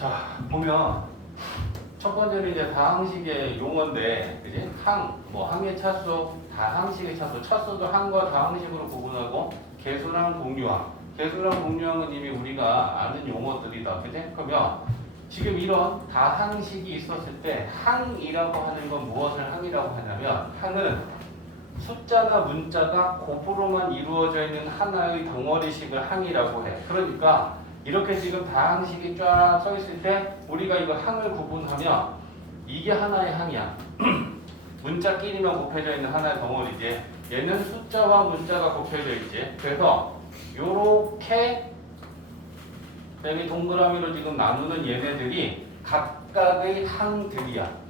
자, 보면 첫 번째는 이제 다항식의 용어인데, 그지? 항의 차수, 다항식의 차수. 차수도 항과 다항식으로 구분하고, 개수랑 공유항. 개수랑 공유항은 이미 우리가 아는 용어들이다, 그지? 그러면 지금 이런 다항식이 있었을 때 항이라고 하는 건 무엇을 항이라고 하냐면, 항은 숫자나 문자가 곱으로만 이루어져 있는 하나의 덩어리식을 항이라고 해. 그러니까 이렇게 지금 다항식이 쫙 서 있을 때 우리가 이거 항을 구분하면 이게 하나의 항이야. 문자끼리만 곱해져 있는 하나의 덩어리지. 얘는 숫자와 문자가 곱해져 있지. 그래서 요렇게 여기 동그라미로 지금 나누는 얘네들이 각각의 항들이야.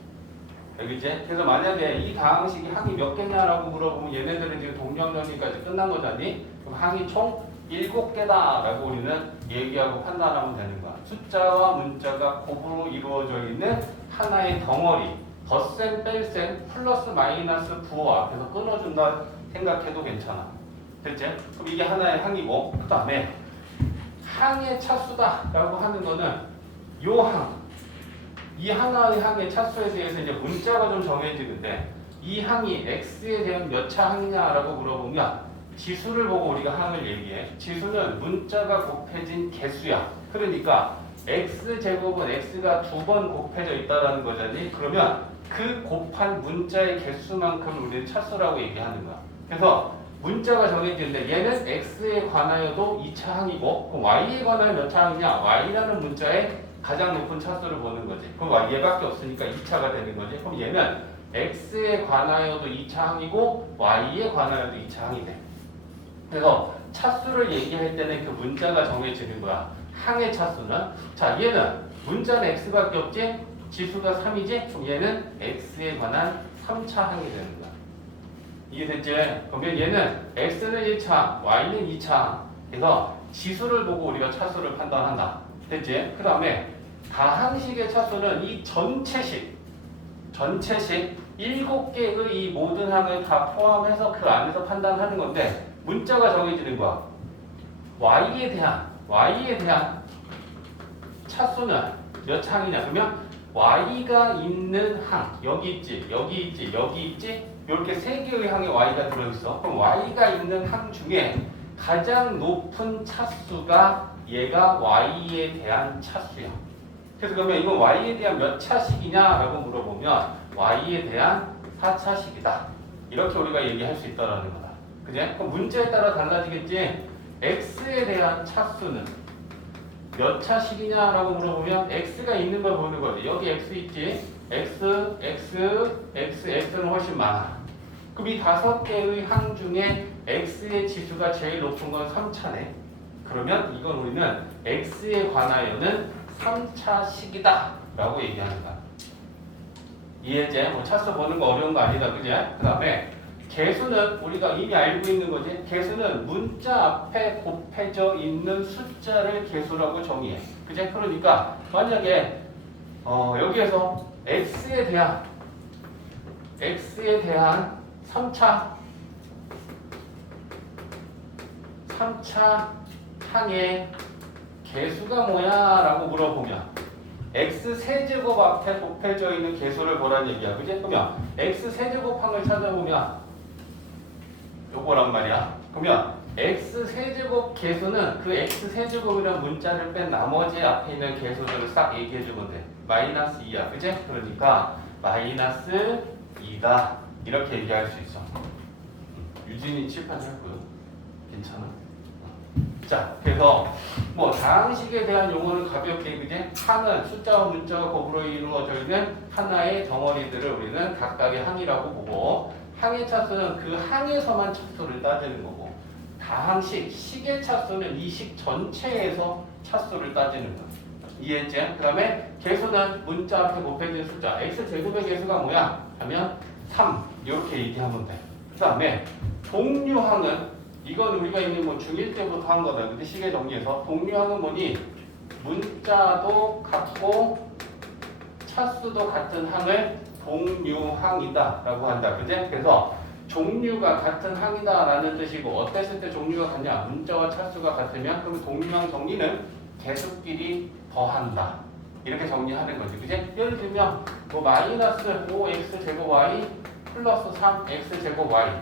알겠지? 그래서 만약에 이 다항식이 항이 몇 개냐라고 물어보면 얘네들은 지금 동정정리까지 끝난 거잖니? 그럼 항이 총 7개다 라고 우리는 얘기하고 판단하면 되는 거야. 숫자와 문자가 곱으로 이루어져 있는 하나의 덩어리. 덧셈, 뺄셈, 플러스 마이너스 부호 앞에서 끊어준다 생각해도 괜찮아. 됐지? 그럼 이게 하나의 항이고, 그 다음에 항의 차수다 라고 하는 거는 요 항, 이 하나의 항의 차수에 대해서 이제 문자가 좀 정해지는데, 이 항이 x에 대한 몇 차 항이냐라고 물어보면 지수를 보고 우리가 항을 얘기해. 지수는 문자가 곱해진 개수야. 그러니까 x제곱은 x가 2번 곱해져 있다라는 거잖니. 그러면 그 곱한 문자의 개수만큼 우리는 차수라고 얘기하는 거야. 그래서 문자가 정해지는데 얘는 x에 관하여도 2차 항이고, 그럼 y에 관하여 몇 차 항이냐? y라는 문자의 가장 높은 차수를 보는 거지. 그럼 얘밖에 없으니까 2차가 되는 거지. 그럼 얘는 x에 관하여도 2차 항이고 y에 관하여도 2차 항이 돼. 그래서 차수를 얘기할 때는 그 문자가 정해지는 거야. 항의 차수는. 자, 얘는 문자는 x밖에 없지? 지수가 3이지? 그럼 얘는 x에 관한 3차 항이 되는 거야. 이해됐지? 그러면 얘는 x는 1차, y는 2차. 그래서 지수를 보고 우리가 차수를 판단한다. 됐지? 그 다음에 다항식의 차수는 이 전체식 7개의 이 모든 항을 다 포함해서 그 안에서 판단하는 건데, 문자가 정해지는 거야. y에 대한 차수는 몇 항이냐? 그러면 y가 있는 항, 여기 있지, 여기 있지, 여기 있지, 이렇게 3개의 항에 y가 들어있어. 그럼 y가 있는 항 중에 가장 높은 차수가 얘가 y에 대한 차수야. 그래서 그러면 이건 y에 대한 몇 차식이냐라고 물어보면 y에 대한 4차식이다. 이렇게 우리가 얘기할 수 있다라는 거다. 그지? 그럼 문자에 따라 달라지겠지? x에 대한 차수는 몇 차식이냐라고 물어보면 x가 있는 걸 보는 거지. 여기 x 있지? x는 훨씬 많아. 그럼 이 5개의 항 중에 x의 지수가 제일 높은 건 3차네. 그러면 이건 우리는 x에 관하여는 3차식이다 라고 얘기하는 거야. 이해제? 뭐 차수 보는 거 어려운 거 아니다, 그지? 그 다음에 개수는 우리가 이미 알고 있는 거지. 개수는 문자 앞에 곱해져 있는 숫자를 개수라고 정의해. 그지? 그러니까 만약에 여기에서 x에 대한 3차 항의 개수가 뭐야? 라고 물어보면 x 세제곱 앞에 곱해져 있는 개수를 보란 얘기야. 그지? 그러면 x 세제곱항을 찾아보면 요거란 말이야. 그러면 x 세제곱 개수는 그 x 세제곱이라는 문자를 뺀 나머지 앞에 있는 개수들을 싹 얘기해주면 돼. 마이너스 2야. 그지? 그러니까 마이너스 2다. 이렇게 얘기할 수 있어. 유진이 칠판했고요. 괜찮아? 자, 그래서 뭐 다항식에 대한 용어는 가볍게, 그지? 항은 숫자와 문자가 곱으로 이루어져 있는 하나의 덩어리들을 우리는 각각의 항이라고 보고, 항의 차수는 그 항에서만 차수를 따지는 거고, 다항식, 식의 차수는 이 식 전체에서 차수를 따지는 거야. 이해했지? 그 다음에 개수는 문자 앞에 곱해진 숫자, x제곱의 개수가 뭐야? 하면 3 이렇게 얘기하면 돼. 그 다음에 동류항은, 이건 우리가 이미 뭐 중1 때부터 한 거다. 근데 식의 정리에서 동류항은 뭐니? 문자도 같고 차수도 같은 항을 동류항이다 라고 한다. 그지? 그래서 종류가 같은 항이다 라는 뜻이고, 어땠을 때 종류가 같냐? 문자와 차수가 같으면 그럼 동류항 정리는 개수끼리 더한다. 이렇게 정리하는 거지. 그지? 예를 들면 뭐 마이너스 5x 제곱 y 플러스 3x 제곱 y.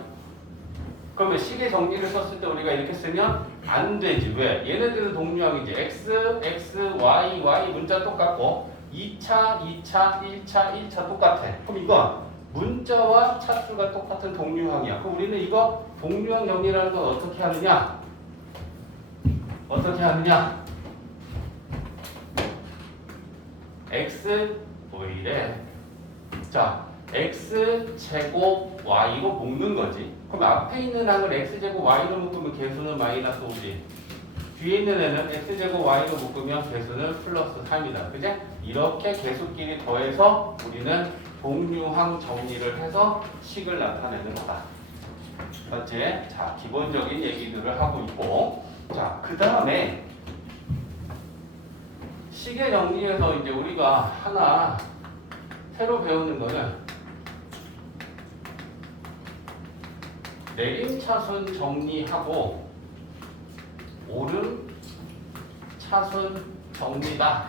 그러면 식의 정리를 썼을 때 우리가 이렇게 쓰면 안 되지. 왜? 얘네들은 동류항이지. x, x, y, y 문자 똑같고 2차, 2차, 1차, 1차 똑같아. 그럼 이건 문자와 차수가 똑같은 동류항이야. 그럼 우리는 이거 동류항 정리라는 건 어떻게 하느냐? 어떻게 하느냐? x 왜 이래? 자, x 제곱 y로 묶는 거지. 그럼 앞에 있는 항을 x 제곱 y로 묶으면 개수는 마이너스 5지. 뒤에 있는 애는 x 제곱 y로 묶으면 개수는 플러스 3이다. 그지? 이렇게 개수끼리 더해서 우리는 동류항 정리를 해서 식을 나타내는 거다. 맞지? 자, 기본적인 얘기들을 하고 있고, 자, 그 다음에 식의 정리에서 이제 우리가 하나 새로 배우는 거는 내림차순 정리하고 오름차순 정리다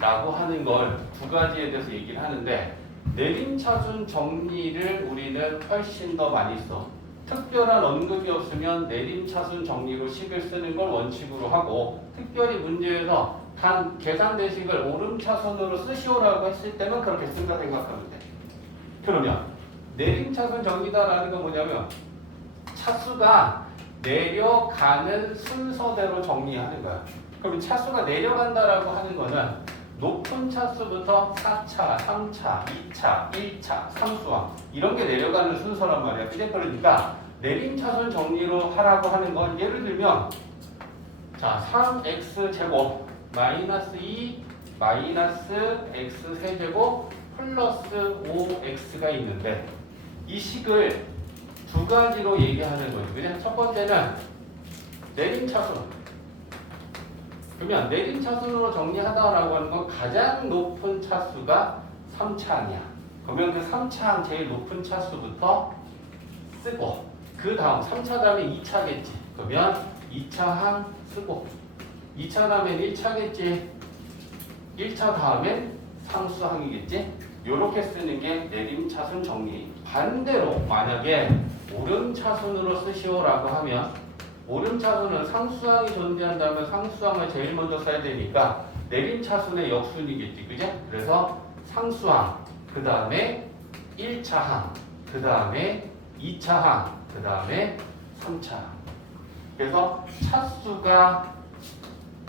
라고 하는 걸 두 가지에 대해서 얘기를 하는데, 내림차순 정리를 우리는 훨씬 더 많이 써. 특별한 언급이 없으면 내림차순 정리로 식을 쓰는 걸 원칙으로 하고, 특별히 문제에서 단 계산대식을 오름차순으로 쓰시오라고 했을 때는 그렇게 쓴다 생각하면 돼. 그러면 내림차순 정리다라는 건 뭐냐면 차수가 내려가는 순서대로 정리하는 거야. 그럼 차수가 내려간다라고 하는 거는 높은 차수부터 4차, 3차, 2차, 1차, 상수항 이런 게 내려가는 순서란 말이야. 그러니까 내림차순 정리로 하라고 하는 건 예를 들면 자 3x 제곱 마이너스 2 마이너스 x 세제곱 플러스 5x가 있는데 이 식을 두 가지로 얘기하는 거죠. 그냥 첫 번째는 내림차순. 그러면 내림차순으로 정리하다라고 하는 건 가장 높은 차수가 3차항이야. 그러면 그 3차항 제일 높은 차수부터 쓰고 그 다음 3차 다음에 2차겠지. 그러면 2차항 쓰고 2차 다음엔 1차겠지. 1차 다음엔 상수항이겠지. 요렇게 쓰는 게 내림차순 정리. 반대로 만약에 오름차순으로 쓰시오라고 하면 오름차순은 상수항이 존재한다면 상수항을 제일 먼저 써야 되니까 내림차순의 역순이겠지. 그죠? 그래서 상수항, 그 다음에 1차항, 그 다음에 2차항, 그 다음에 3차항. 그래서 차수가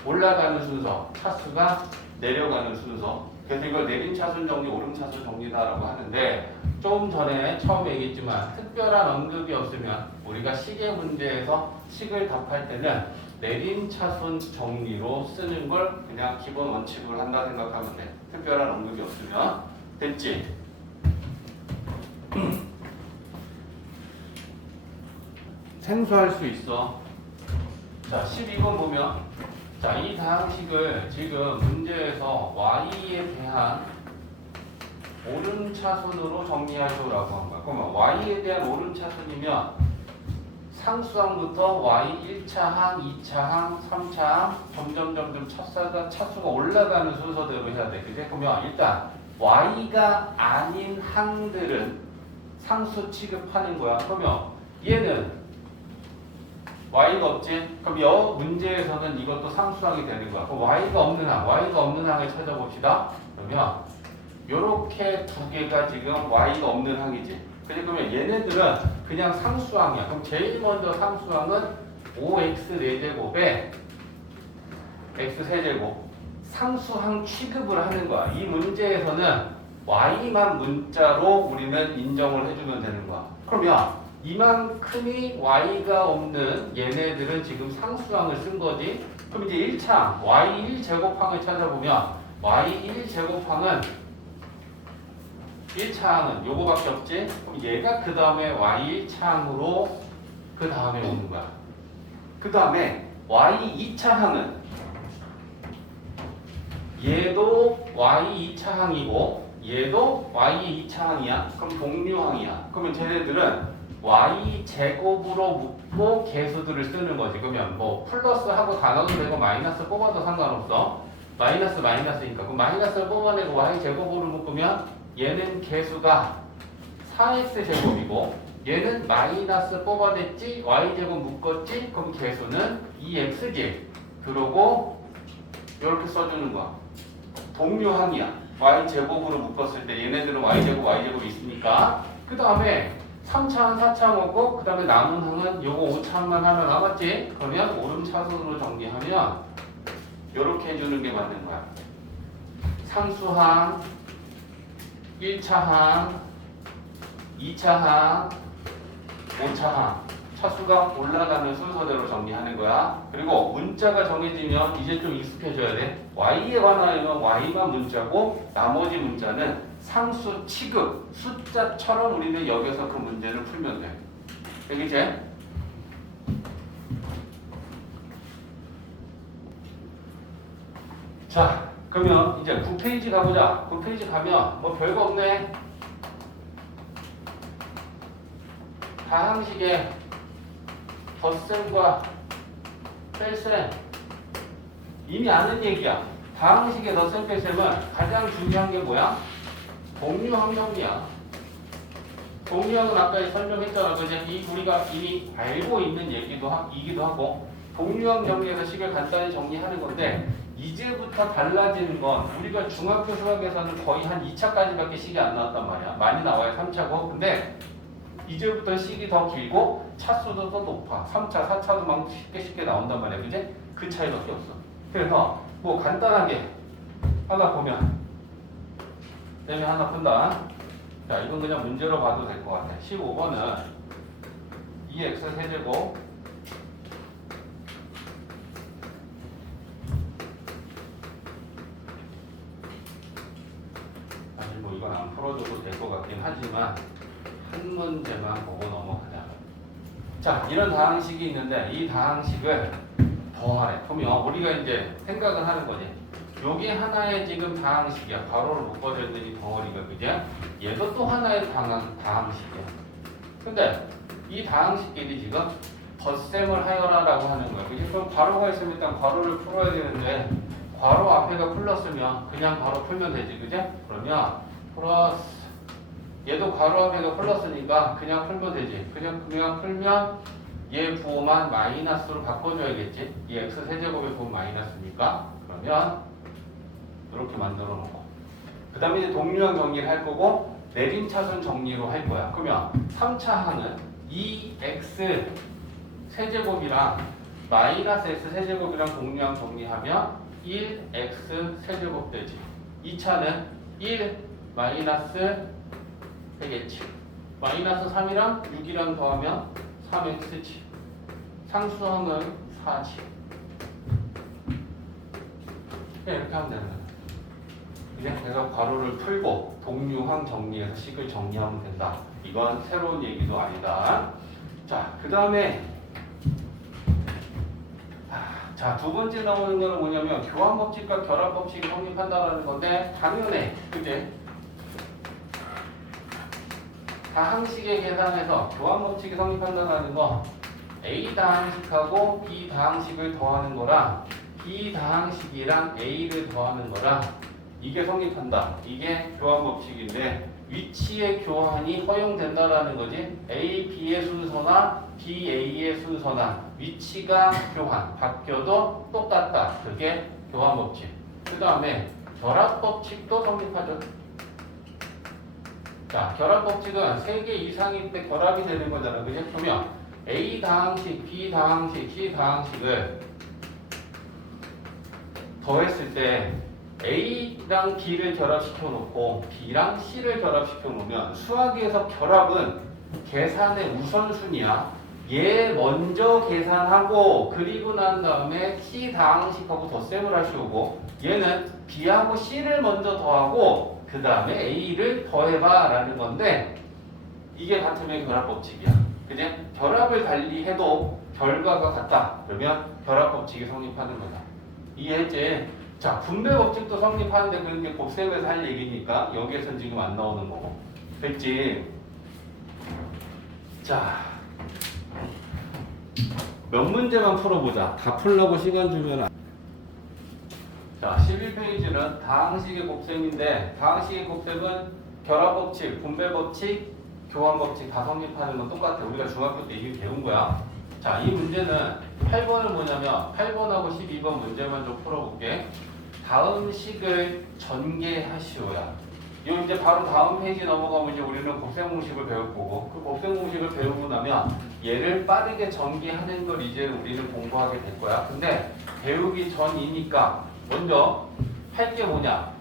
올라가는 순서, 차수가 내려가는 순서. 그래서 이걸 내림차순 정리, 오름차순 정리다라고 하는데 조금 전에 처음에 얘기했지만 특별한 언급이 없으면 우리가 식의 문제에서 식을 답할 때는 내림차순 정리로 쓰는 걸 그냥 기본 원칙으로 한다 생각하면 돼. 특별한 언급이 없으면. 됐지? 생소할 수 있어. 자, 12번 보면 자, 이 다항식을 지금 문제에서 y에 대한 오름차순으로 정리하시오라고 한 거야. 그러면 y에 대한 오름차순이면 상수항부터 y 1차항, 2차항, 3차항 점점 차수가 올라가는 순서대로 해야 돼. 그치? 그러면 일단 y가 아닌 항들은 상수 취급하는 거야. 그러면 얘는 y가 없지? 그럼 이 문제에서는 이것도 상수항이 되는 거야. 그럼 y가 없는 항을 찾아봅시다. 그러면 요렇게 두 개가 지금 y가 없는 항이지. 그러면 얘네들은 그냥 상수항이야. 그럼 제일 먼저 상수항은 5x 4제곱에 x 세제곱 상수항 취급을 하는 거야. 이 문제에서는 y만 문자로 우리는 인정을 해주면 되는 거야. 그러면 이만큼이 y가 없는 얘네들은 지금 상수항을 쓴 거지. 그럼 이제 1차항 y 1제곱항을 찾아보면 y 1제곱항은 1차항은 요거밖에 없지? 그럼 얘가 그 다음에 y 1차항으로 그 다음에 오는 거야. 그 다음에 y 2차항은 얘도 y 2차항이고 얘도 y 2차항이야. 그럼 동류항이야. 그러면 쟤네들은 y 제곱으로 묶고 개수들을 쓰는 거지. 그러면 뭐 플러스하고 다 넣어도 되고 마이너스 뽑아도 상관없어. 마이너스 마이너스니까 그 마이너스를 뽑아내고 y제곱으로 묶으면 얘는 개수가 4x제곱이고 얘는 마이너스 뽑아냈지 y제곱 묶었지 그럼 개수는 2x지. 그러고 이렇게 써주는 거야. 동류항이야. y제곱으로 묶었을 때 얘네들은 y제곱이 있으니까 그 다음에 3차항 4차항 오고 그 다음에 남은 항은 요거 5차항만 하나 남았지. 그러면 오름차순으로 정리하면 요렇게 해주는 게 맞는 거야. 상수항 1차항 2차항 5차항 차수가 올라가는 순서대로 정리하는 거야. 그리고 문자가 정해지면 이제 좀 익숙해져야 돼. y에 관하여는 y만 문자고 나머지 문자는 상수 취급 숫자처럼 우리는 여기서 그 문제를 풀면 돼. 되겠지? 자, 그러면 이제 9페이지 가보자. 9페이지 가면 뭐 별거 없네. 다항식의 덧셈과 뺄셈 이미 아는 얘기야. 다항식의 덧셈 뺄셈은 가장 중요한 게 뭐야? 동류항 정리야. 동류항은 아까 설명했잖아. 그지? 우리가 이미 알고 있는 이기도 하고 동류항 정리에서 식을 간단히 정리하는 건데 이제부터 달라지는 건 우리가 중학교 수학에서는 거의 한 2차까지밖에 식이 안 나왔단 말이야. 많이 나와요. 3차고. 근데 이제부터 식이 더 길고 차수도 더 높아. 3차, 4차도 막 쉽게 나온단 말이야. 그지? 그 차이밖에 없어. 그래서 뭐 간단하게 하나 보면 쌤이 하나 푼다. 자, 이건 그냥 문제로 봐도 될 것 같아. 15번은 2x 세제곱 사실 뭐 이건 안 풀어줘도 될 것 같긴 하지만 한 문제만 보고 넘어가자. 자, 이런 다항식이 있는데 이 다항식을 더하래. 그러면 우리가 이제 생각을 하는 거지. 요게 하나의 지금 다항식이야. 가로로 묶어져 있는 이 덩어리가 그죠? 얘도 또 하나의 다항식이야. 근데 이 다항식끼리 지금 덧셈을 하여라라고 하는 거야. 그지? 그럼 괄호가 있으면 일단 괄호를 풀어야 되는데 괄호 앞에가 플러스면 그냥 바로 풀면 되지. 그죠? 그러면 플러스 얘도 괄호 앞에가 플러스니까 그냥 풀면 되지. 그냥 풀면 얘 부호만 마이너스로 바꿔줘야겠지. 이 x 세제곱의 부호 마이너스니까. 그러면 이렇게 만들어 놓고 그 다음에 이제 동류항 정리를 할 거고 내림차순 정리로 할 거야. 그러면 3차 항은 2x 세제곱이랑 마이너스 x 세제곱이랑 동류항 정리하면 1x 세제곱 되지. 2차는 1 마이너스 되겠지. 마이너스 3이랑 6이랑 더하면 3x지. 상수항은 4지. 이렇게 하면 되는 거야. 그래서 괄호를 풀고 동류항 정리해서 식을 정리하면 된다. 이건 새로운 얘기도 아니다. 자, 그 다음에 자, 두 번째 나오는 거는 뭐냐면 교환법칙과 결합법칙이 성립한다는 건데 당연해. 그치? 다항식의 계산에서 교환법칙이 성립한다는 거 A 다항식하고 B 다항식을 더하는 거랑 B 다항식이랑 A를 더하는 거랑 이게 성립한다. 이게 교환법칙인데 위치의 교환이 허용된다라는 거지. A, B의 순서나 B, A의 순서나 위치가 교환, 바뀌어도 똑같다. 그게 교환법칙. 그 다음에 결합법칙도 성립하죠. 자, 결합법칙은 3개 이상일 때 결합이 되는 거잖아. 그죠? 그러면 A 다항식, B 다항식, C 다항식을 더했을 때 A랑 B를 결합시켜 놓고 B랑 C를 결합시켜 놓으면 수학에서 결합은 계산의 우선순위야. 얘 먼저 계산하고 그리고 난 다음에 C 다항식하고 덧셈을 하시오고 얘는 B하고 C를 먼저 더하고 그 다음에 A를 더해봐 라는 건데 이게 같으면 결합법칙이야. 그냥 결합을 달리해도 결과가 같다. 그러면 결합법칙이 성립하는 거다. 이해했지? 자, 분배법칙도 성립하는데 그런 게 곱셈에서 할 얘기니까 여기에서는 지금 안 나오는 거고. 됐지? 자, 몇 문제만 풀어보자. 다 풀려고 시간 주면 자, 11페이지는 다항식의 곱셈인데 다항식의 곱셈은 결합법칙, 분배법칙, 교환법칙 다 성립하는 건 똑같아. 우리가 중학교 때 이미 배운 거야. 자, 이 문제는 8번은 뭐냐면 8번하고 12번 문제만 좀 풀어볼게. 다음 식을 전개하시오야. 요 이제 바로 다음 페이지 넘어가면 이제 우리는 곱셈 공식을 배울 거고 그 곱셈 공식을 배우고 나면 얘를 빠르게 전개하는 걸 이제 우리는 공부하게 될 거야. 근데 배우기 전이니까 먼저 할 게 뭐냐?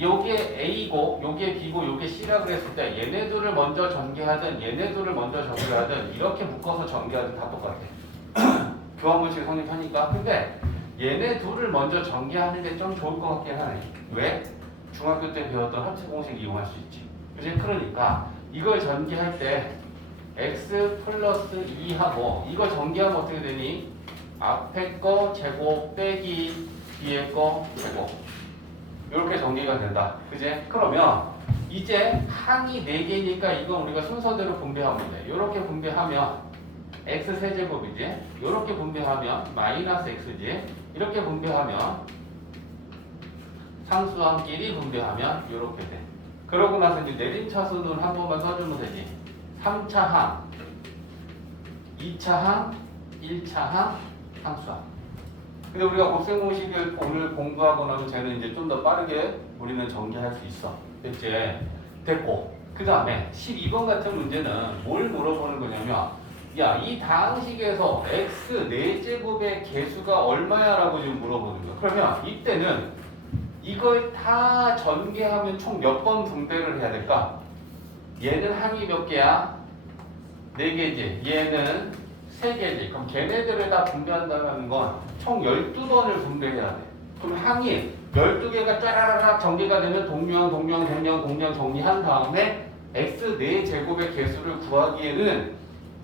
요게 A고 요게 B고 요게 C라 그랬을 때 얘네들을 먼저 전개하든 얘네들을 먼저 전개하든 이렇게 묶어서 전개하든 다 똑같아. 교환문식 성립하니까. 근데 얘네 둘을 먼저 전개하는 게 좀 좋을 것 같긴 하네. 왜? 중학교 때 배웠던 합체 공식 이용할 수 있지. 그치? 그러니까 이걸 전개할 때 x 플러스 2하고 이거 전개하면 어떻게 되니? 앞에 거 제곱 빼기 뒤에 거 제곱 이렇게 전개가 된다. 그지? 그러면 이제 항이 4개니까 이건 우리가 순서대로 분배하면 돼. 이렇게 분배하면 x 세제곱이지. 이렇게 분배하면 마이너스 x지. 이렇게 분배하면 상수함끼리 분배하면 이렇게 돼. 그러고 나서 이제 내림차순을 한 번만 써주면 되지. 3차 항, 2차 항, 1차 항, 상수함. 근데 우리가 곱셈 공식을 오늘 공부하고 나면 쟤는 이제 좀 더 빠르게 우리는 전개할 수 있어. 됐지? 됐고. 그 다음에 12번 같은 문제는 뭘 물어보는 거냐면 야, 이 다항식에서 x 4제곱의 개수가 얼마야? 라고 지금 물어보는 거야. 그러면 이때는 이걸 다 전개하면 총 몇 번 분배를 해야 될까? 얘는 항이 몇 개야? 4개지. 얘는 3개지. 그럼 걔네들을 다 분배한다는 건 총 12번을 분배해야 돼. 그럼 항이 12개가 짜라라락 전개가 되면 동량 정리한 다음에 x 4제곱의 개수를 구하기에는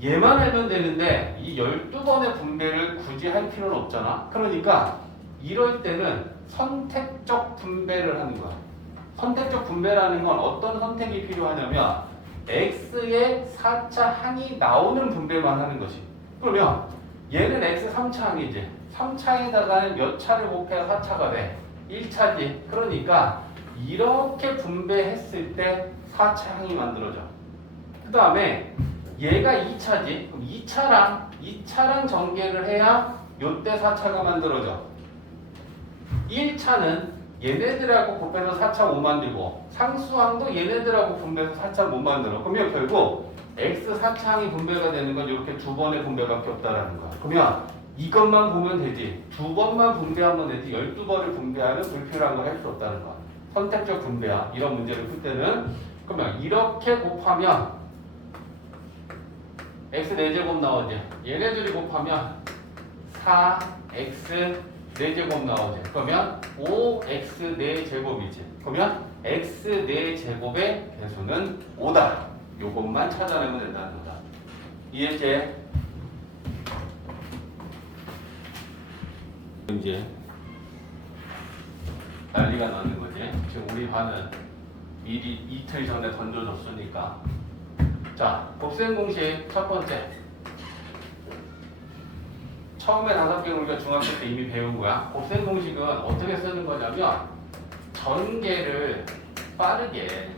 얘만 알면 되는데 이 12번의 분배를 굳이 할 필요는 없잖아. 그러니까 이럴 때는 선택적 분배를 하는 거야. 선택적 분배라는 건 어떤 선택이 필요하냐면 x의 4차 항이 나오는 분배만 하는 것이. 그러면 얘는 x 3차 항이지. 3차에다가 몇 차를 곱해야 4차가 돼? 1차지. 그러니까 이렇게 분배했을 때 4차 항이 만들어져. 그 다음에 얘가 2차지. 그럼 2차랑 전개를 해야 요때 4차가 만들어져. 1차는 얘네들하고 곱해서 4차 못 만들고 상수항도 얘네들하고 분배해서 4차 못 만들어. 그러면 결국 x 4차항이 분배가 되는 건 이렇게 두 번의 분배밖에 없다라는 거야. 그러면 이것만 보면 되지. 두 번만 분배하면 되지. 12번을 분배하는 불필요한 걸 할 수 없다는 거야. 선택적 분배야. 이런 문제를 풀 때는. 그러면 이렇게 곱하면 x 4제곱 나오지. 얘네들이 곱하면 4x 4제곱 나오지. 그러면 5x 4제곱이지. 그러면 x 4제곱의 개수는 5다. 요것만 찾아내면 된다는 거다. 이해지? 이제 난리가 나는 거지. 지금 우리 반은 미리 이틀 전에 던져줬으니까. 자, 곱셈 공식 첫 번째. 처음에 5개는 우리가 중학교 때 이미 배운 거야. 곱셈 공식은 어떻게 쓰는 거냐면 전개를 빠르게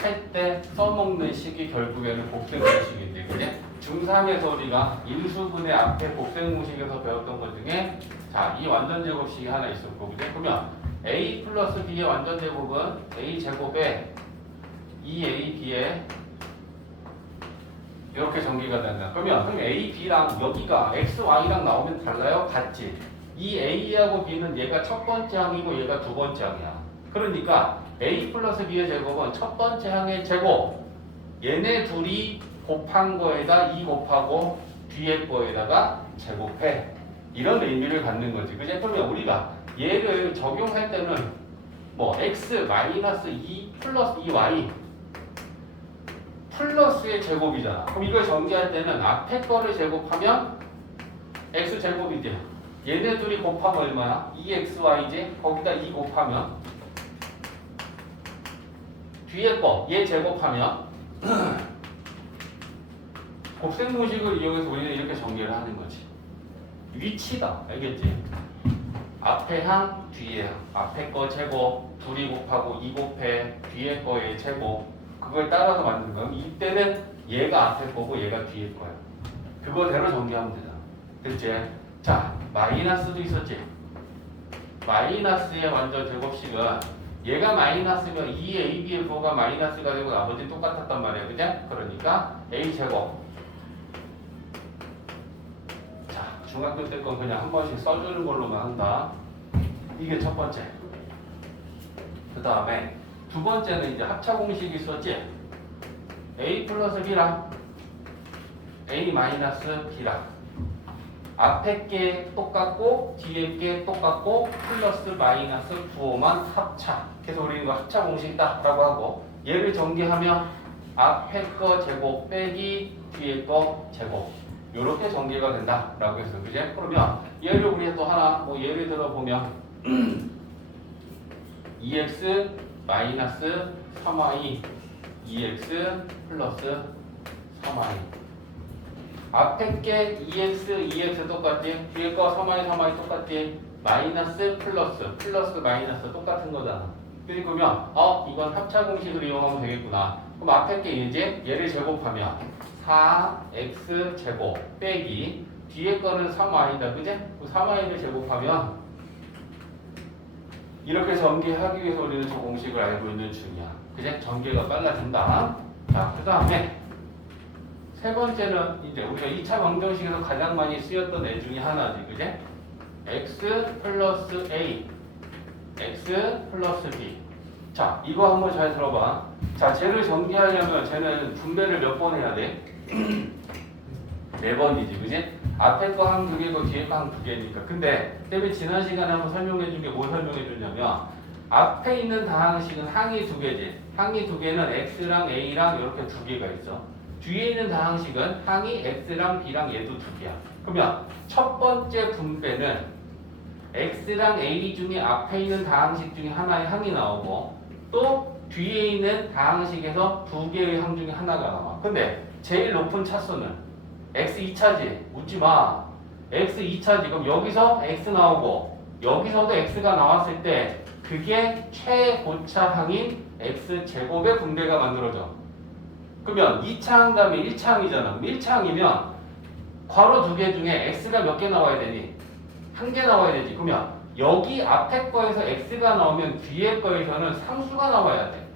할 때 써먹는 식이 결국에는 곱셈 공식인데, 그지? 중3에서 우리가 인수분해 앞에 곱셈 공식에서 배웠던 것 중에 자, 이 완전 제곱식이 하나 있었고, 그지? 그러면 a 플러스 b의 완전 제곱은 a 제곱에 2ab에 이렇게 전개가 된다. 그럼 a, b랑 여기가 x, y랑 나오면 달라요? 같지? 이 a하고 b는 얘가 첫 번째 항이고 얘가 두 번째 항이야. 그러니까 a 플러스 b의 제곱은 첫 번째 항의 제곱. 얘네 둘이 곱한 거에다 2 곱하고 뒤에 거에다가 제곱해. 이런 의미를 갖는 거지. 그지? 그러면 우리가 얘를 적용할 때는 뭐 x 마이너스 2 플러스 2y 플러스의 제곱이잖아. 그럼 이걸 전개할 때는 앞에 거를 제곱하면 x 제곱이지. 얘네 둘이 곱하면 얼마야? 2xy지. 거기다 2 곱하면 뒤에 거 얘 제곱하면 곱셈 공식을 이용해서 우리는 이렇게 전개를 하는 거지. 위치다. 알겠지? 앞에 항, 뒤에 항. 앞에 거 제곱, 둘이 곱하고 2 곱해 뒤에 거의 제곱. 그걸 따라서 만드는 거예요. 이때는 얘가 앞에 거고 얘가 뒤에 거야. 그거대로 정리하면 되잖아. 됐지? 자, 마이너스도 있었지? 마이너스의 완전 제곱식은 얘가 마이너스면 2ab의 부호가 마이너스가 되고 나머지 똑같았단 말이야. 그죠? 그러니까 a제곱. 자, 중학교 때 건 그냥 한 번씩 써주는 걸로만 한다. 이게 첫 번째. 그 다음에 두 번째는 이제 합차 공식이 있었지? a 플러스 b랑 a 마이너스 b랑 앞에 게 똑같고 뒤에 게 똑같고 플러스 마이너스 부호만 합차. 그래서 우리는 이거 합차 공식이다 라고 하고 얘를 전개하면 앞에 거 제곱 빼기 뒤에 거 제곱 요렇게 전개가 된다 라고 했어. 그제? 그러면 얘를 우리 또 하나 뭐 예를 들어 보면 2x 마이너스 3y 2x 플러스 3y 앞에 게 2x 똑같지? 뒤에 거 3y 똑같지? 마이너스 플러스 마이너스 똑같은 거잖아. 그러면 이건 합차 공식을 이용하면 되겠구나. 그럼 앞에 게 이제 얘를 제곱하면 4x 제곱 빼기 뒤에 거는 3y다. 그지? 3y를 제곱하면 이렇게 전개하기 위해서 우리는 저 공식을 알고 있는 중이야. 그지? 전개가 빨라진다. 자, 그 다음에 세 번째는 이제 우리가 2차 방정식에서 가장 많이 쓰였던 애 중에 하나지, 그제? x 플러스 a, x 플러스 b. 자, 이거 한번 잘 들어봐. 자, 쟤를 전개하려면 쟤는 분배를 몇 번 해야 돼? 4번이지, 그지? 앞에 거 한 두 개고 뒤에 거 한 두 개니까. 근데 쌤이 지난 시간에 한번 설명해 준 게 뭘 설명해 줬냐면 앞에 있는 다항식은 항이 두 개지. 항이 두 개는 x랑 a랑 이렇게 두 개가 있어. 뒤에 있는 다항식은 항이 x랑 b랑 얘도 두 개야. 그러면 첫 번째 분배는 x랑 a 중에 앞에 있는 다항식 중에 하나의 항이 나오고 또 뒤에 있는 다항식에서 두 개의 항 중에 하나가 나와. 근데 제일 높은 차수는 x 2차지. 묻지 마. x 2차지. 그럼 여기서 x 나오고 여기서도 x가 나왔을 때 그게 최고차 항인 x 제곱의 분배가 만들어져. 그러면 2차 항 다음에 1차 항이잖아. 그럼 1차 항이면 괄호 두 개 중에 x가 몇 개 나와야 되니? 한 개 나와야 되지. 그러면 여기 앞에 거에서 x가 나오면 뒤에 거에서는 상수가 나와야 돼.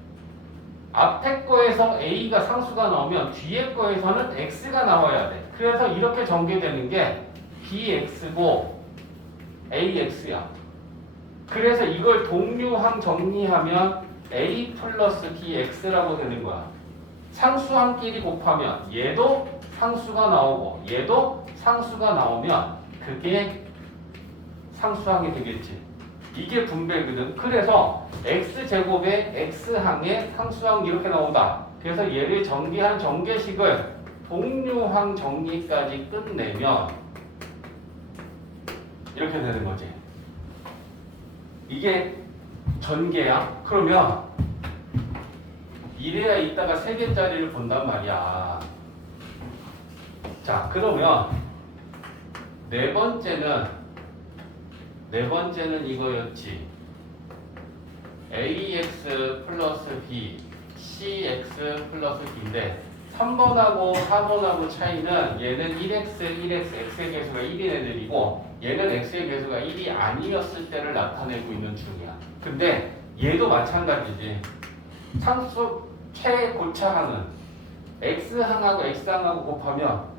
앞에 거에서 a가 상수가 나오면 뒤에 거에서는 x가 나와야 돼. 그래서 이렇게 전개되는 게 bx고 ax야. 그래서 이걸 동류항 정리하면 a 플러스 bx라고 되는 거야. 상수항끼리 곱하면 얘도 상수가 나오고 얘도 상수가 나오면 그게 상수항이 되겠지. 이게 분배거든. 그래서 x제곱에 x항에 상수항 이렇게 나온다. 그래서 얘를 전개한 전개식을 동류항 정리까지 끝내면 이렇게 되는 거지. 이게 전개야. 그러면 이래야 이따가 3개짜리를 본단 말이야. 자, 그러면 네 번째는 이거였지. ax 플러스 b, cx 플러스 b인데 3번하고 4번하고 차이는 얘는 1x, x의 개수가 1인 애들이고 얘는 x의 개수가 1이 아니었을 때를 나타내고 있는 중이야. 근데 얘도 마찬가지지. 상수 최고차항은 x항하고 x항하고 곱하면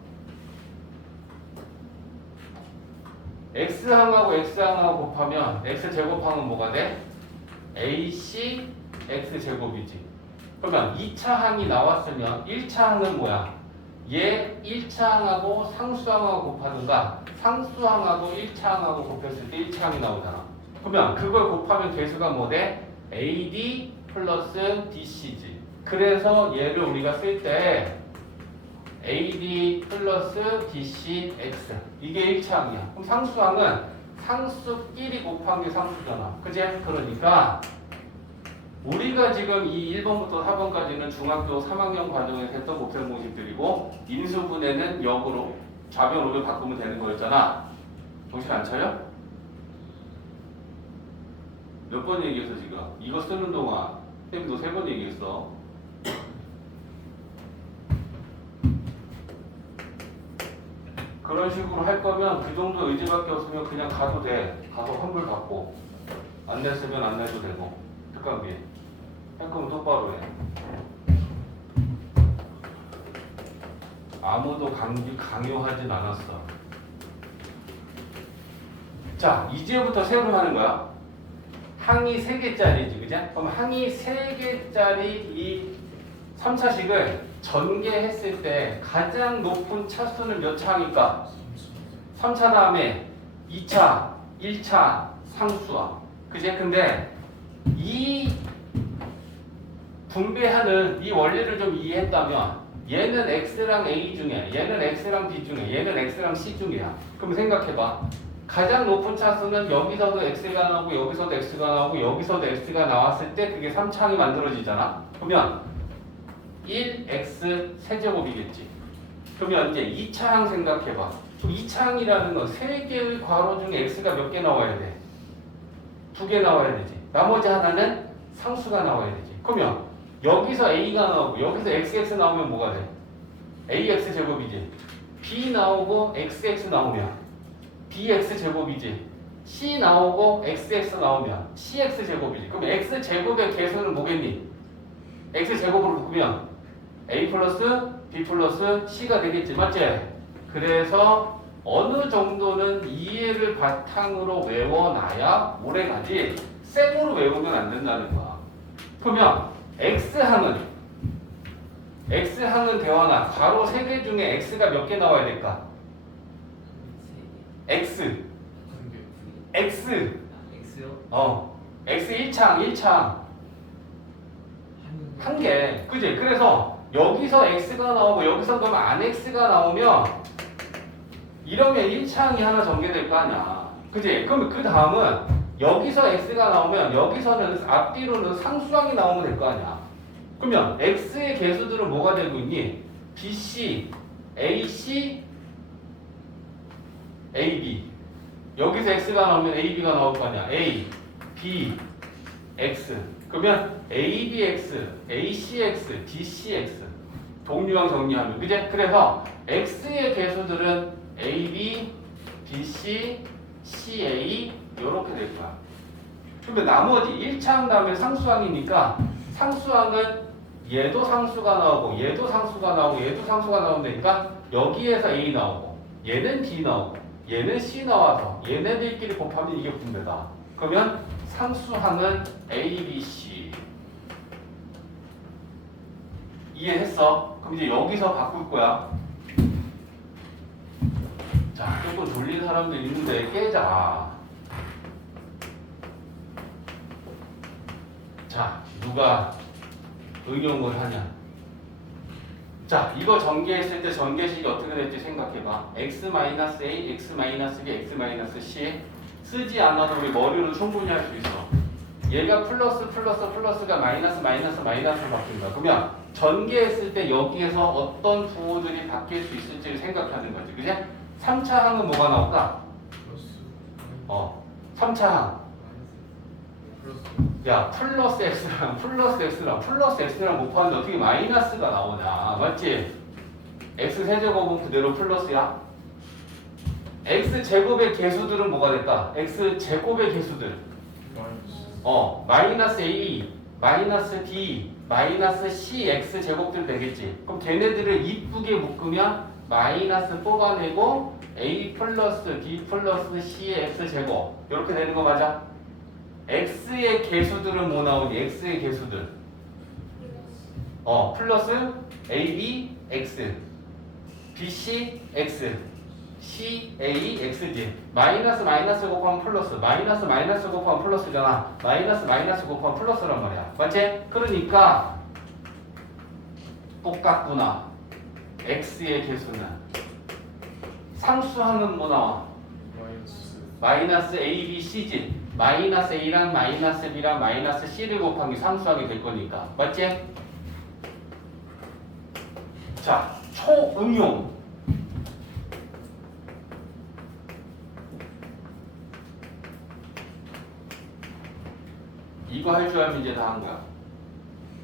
x항하고 x항하고 곱하면 x제곱항은 뭐가 돼? ac x제곱이지. 그러면 2차항이 나왔으면 1차항은 뭐야? 얘 1차항하고 상수항하고 곱하든가 상수항하고 1차항하고 곱했을 때 1차항이 나오잖아. 그러면 그걸 곱하면 개수가 뭐 돼? ad 플러스 dc지. 그래서 얘를 우리가 쓸 때 AD 플러스 DCX 이게 1차항이야. 그럼 상수항은 상수끼리 곱한 게 상수잖아. 그지? 그러니까 우리가 지금 이 1번부터 4번까지는 중학교 3학년 과정에서 했던 곱셈 공식들이고 인수분해는 역으로 좌변 우변 바꾸면 되는 거였잖아. 정신 안 차려? 몇 번 얘기했어 지금? 이거 쓰는 동안 쌤도 3번 얘기했어. 그런 식으로 할 거면 그 정도 의지밖에 없으면 그냥 가도 돼. 가서 환불 받고 안 냈으면 안 내도 되고. 특강비 할 거면 똑바로 해. 아무도 강요하진 않았어. 자, 이제부터 새로 하는 거야. 항이 3개짜리지, 그지? 그럼 항이 3개짜리 이 3차식을 전개했을 때 가장 높은 차수는 몇 차항일까? 3차 다음에 2차, 1차 상수항. 그지? 근데 이 분배하는 이 원리를 좀 이해했다면 얘는 X랑 A 중에, 얘는 X랑 B 중에, 얘는 X랑 C 중이야. 그럼 생각해봐. 가장 높은 차수는 여기서도 X가 나오고 여기서도 X가 나오고 여기서도 X가 나왔을 때 그게 3차항이 만들어지잖아. 그러면 1X 세제곱이겠지. 그러면 이제 2차항 생각해봐. 2차항이라는 건 3개의 괄호 중에 X가 몇 개 나와야 돼? 2개 나와야 되지. 나머지 하나는 상수가 나와야 되지. 그러면 여기서 A가 나오고 여기서 XX 나오면 뭐가 돼? AX 제곱이지. B 나오고 XX 나오면 BX 제곱이지. C 나오고 XX 나오면 CX 제곱이지. 그럼 X 제곱의 개수는 뭐겠니? X 제곱으로 묶으면 A 플러스 B 플러스 C가 되겠지. 맞지? 그래서 어느 정도는 이해를 바탕으로 외워놔야 오래가지 생으로 외우면 안 된다는 거야. 그러면 X항은 대화나 괄호 3개 중에 X가 몇 개 나와야 될까? X X요? X 1창 한 개. 그지? 그래서 여기서 X가 나오고 여기서 그러면 안 X가 나오면 이러면 1창이 하나 전개될 거 아니야. 그지? 그러면 그 다음은 여기서 X가 나오면 여기서는 앞뒤로는 상수항이 나오면 될 거 아니야. 그러면 X의 개수들은 뭐가 되고 있니? BC, AC, AB. 여기서 X가 나오면 AB가 나올 거 아니야. A, B, X. 그러면 ABX, ACX, DCX. 동류항 정리하면. 그제? 그래서 X의 개수들은 AB, BC, CA 이렇게 될 거야. 근데 나머지 1차항 다음에 상수항이니까 상수항은 얘도 상수가 나오고 얘도 상수가 나오고 얘도 상수가 나온다니까 여기에서 A 나오고 얘는 B 나오고 얘는 C 나와서 얘네들끼리 곱하면 이게 분배다. 그러면 상수항은 A, B, C. 이해했어? 그럼 이제 여기서 바꿀 거야. 자, 조금 돌린 사람도 있는데 깨자. 자, 누가 응용을 하냐? 자, 이거 전개했을 때 전개식이 어떻게 될지 생각해봐. x-a, x-b, x-c 쓰지 않아도 우리 머리로 충분히 할 수 있어. 얘가 플러스가 마이너스로 바뀐다. 그러면 전개했을 때 여기에서 어떤 부호들이 바뀔 수 있을지를 생각하는 거지. 그지? 3차항은 뭐가 나올까? 3차항. 야, 플러스 x랑 곱하는데 어떻게 마이너스가 나오냐. 맞지? x 세제곱은 그대로 플러스야. x 제곱의 개수들은 뭐가 될까? x 제곱의 개수들. 마이너스 a, 마이너스 b, 마이너스 c x 제곱들 되겠지. 그럼 걔네들을 이쁘게 묶으면 마이너스 뽑아내고 a 플러스 b 플러스 c의 x 제곱 이렇게 되는 거 맞아? x의 개수들은 뭐 나오니? x의 개수들 플러스 ab x bc x c a x지. 마이너스 곱하면 플러스 마이너스 곱하면 플러스잖아. 마이너스 곱하면 플러스란 말이야. 맞지? 그러니까 똑같구나. x의 개수는 상수항은 뭐 나와? 마이너스 a, b, c지. 마이너스 a랑 마이너스 b랑 마이너스 c를 곱한 게 상수항이 될 거니까. 맞지? 자, 초응용. 이거 할 줄 알면 이제 다 한 거야.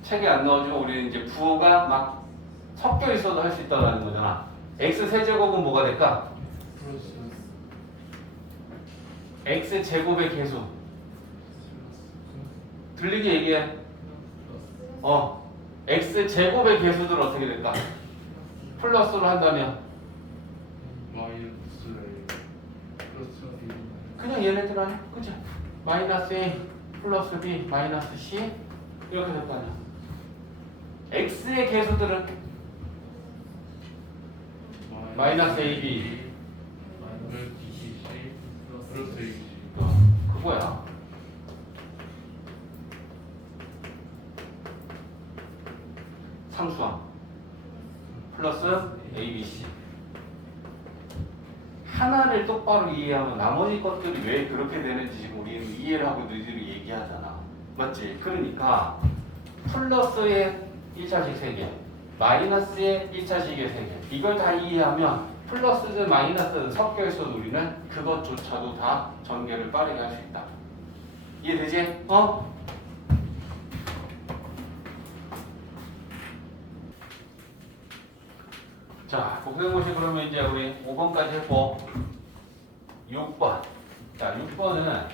책에 안 넣어주면 우리는 이제 부호가 막 섞여 있어도 할 수 있다는 거잖아. x 세제곱은 뭐가 될까? 플러스 x 제곱의 개수. 들리게 얘기해. x 제곱의 개수들 어떻게 될까? 플러스로 한다면 마이너스 플러스 B 그냥 얘네들 아니야? 그치? 마이너스 a 플러스 b 마이너스 c 이렇게 될 거 아니야. x의 개수들은 마이너스 ab 마이너스 BC 플러스 AC 그거야. 상수항 플러스 ABC. 하나를 똑바로 이해하면 나머지 것들이 왜 그렇게 되는지 지금 우리는 이해를 하고 너희들이 얘기하잖아. 맞지? 그러니까 플러스의 1차식 3개, 마이너스의 1차식의 3개. 이걸 다 이해하면 플러스든 마이너스든 섞여 있어도 우리는 그것조차도 다 전개를 빠르게 할 수 있다. 이해되지? 자, 복생고시 그러면 이제 우리 5번까지 했고 6번. 자, 6번은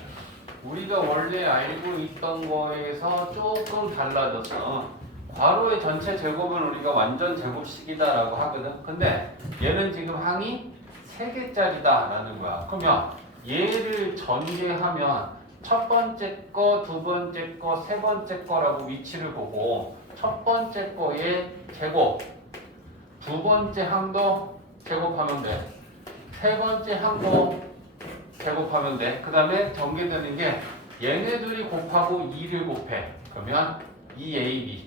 우리가 원래 알고 있던 거에서 조금 달라졌어. 괄호의 전체 제곱은 우리가 완전 제곱식이다라고 하거든. 근데 얘는 지금 항이 3개짜리다라는 거야. 그러면 얘를 전개하면 첫 번째 거, 두 번째 거, 세 번째 거라고 위치를 보고 첫 번째 거의 제곱, 두 번째 항도 제곱하면 돼. 세 번째 항도 제곱하면 돼. 그 다음에 전개되는 게 얘네 둘이 곱하고 2를 곱해. 그러면 2ab.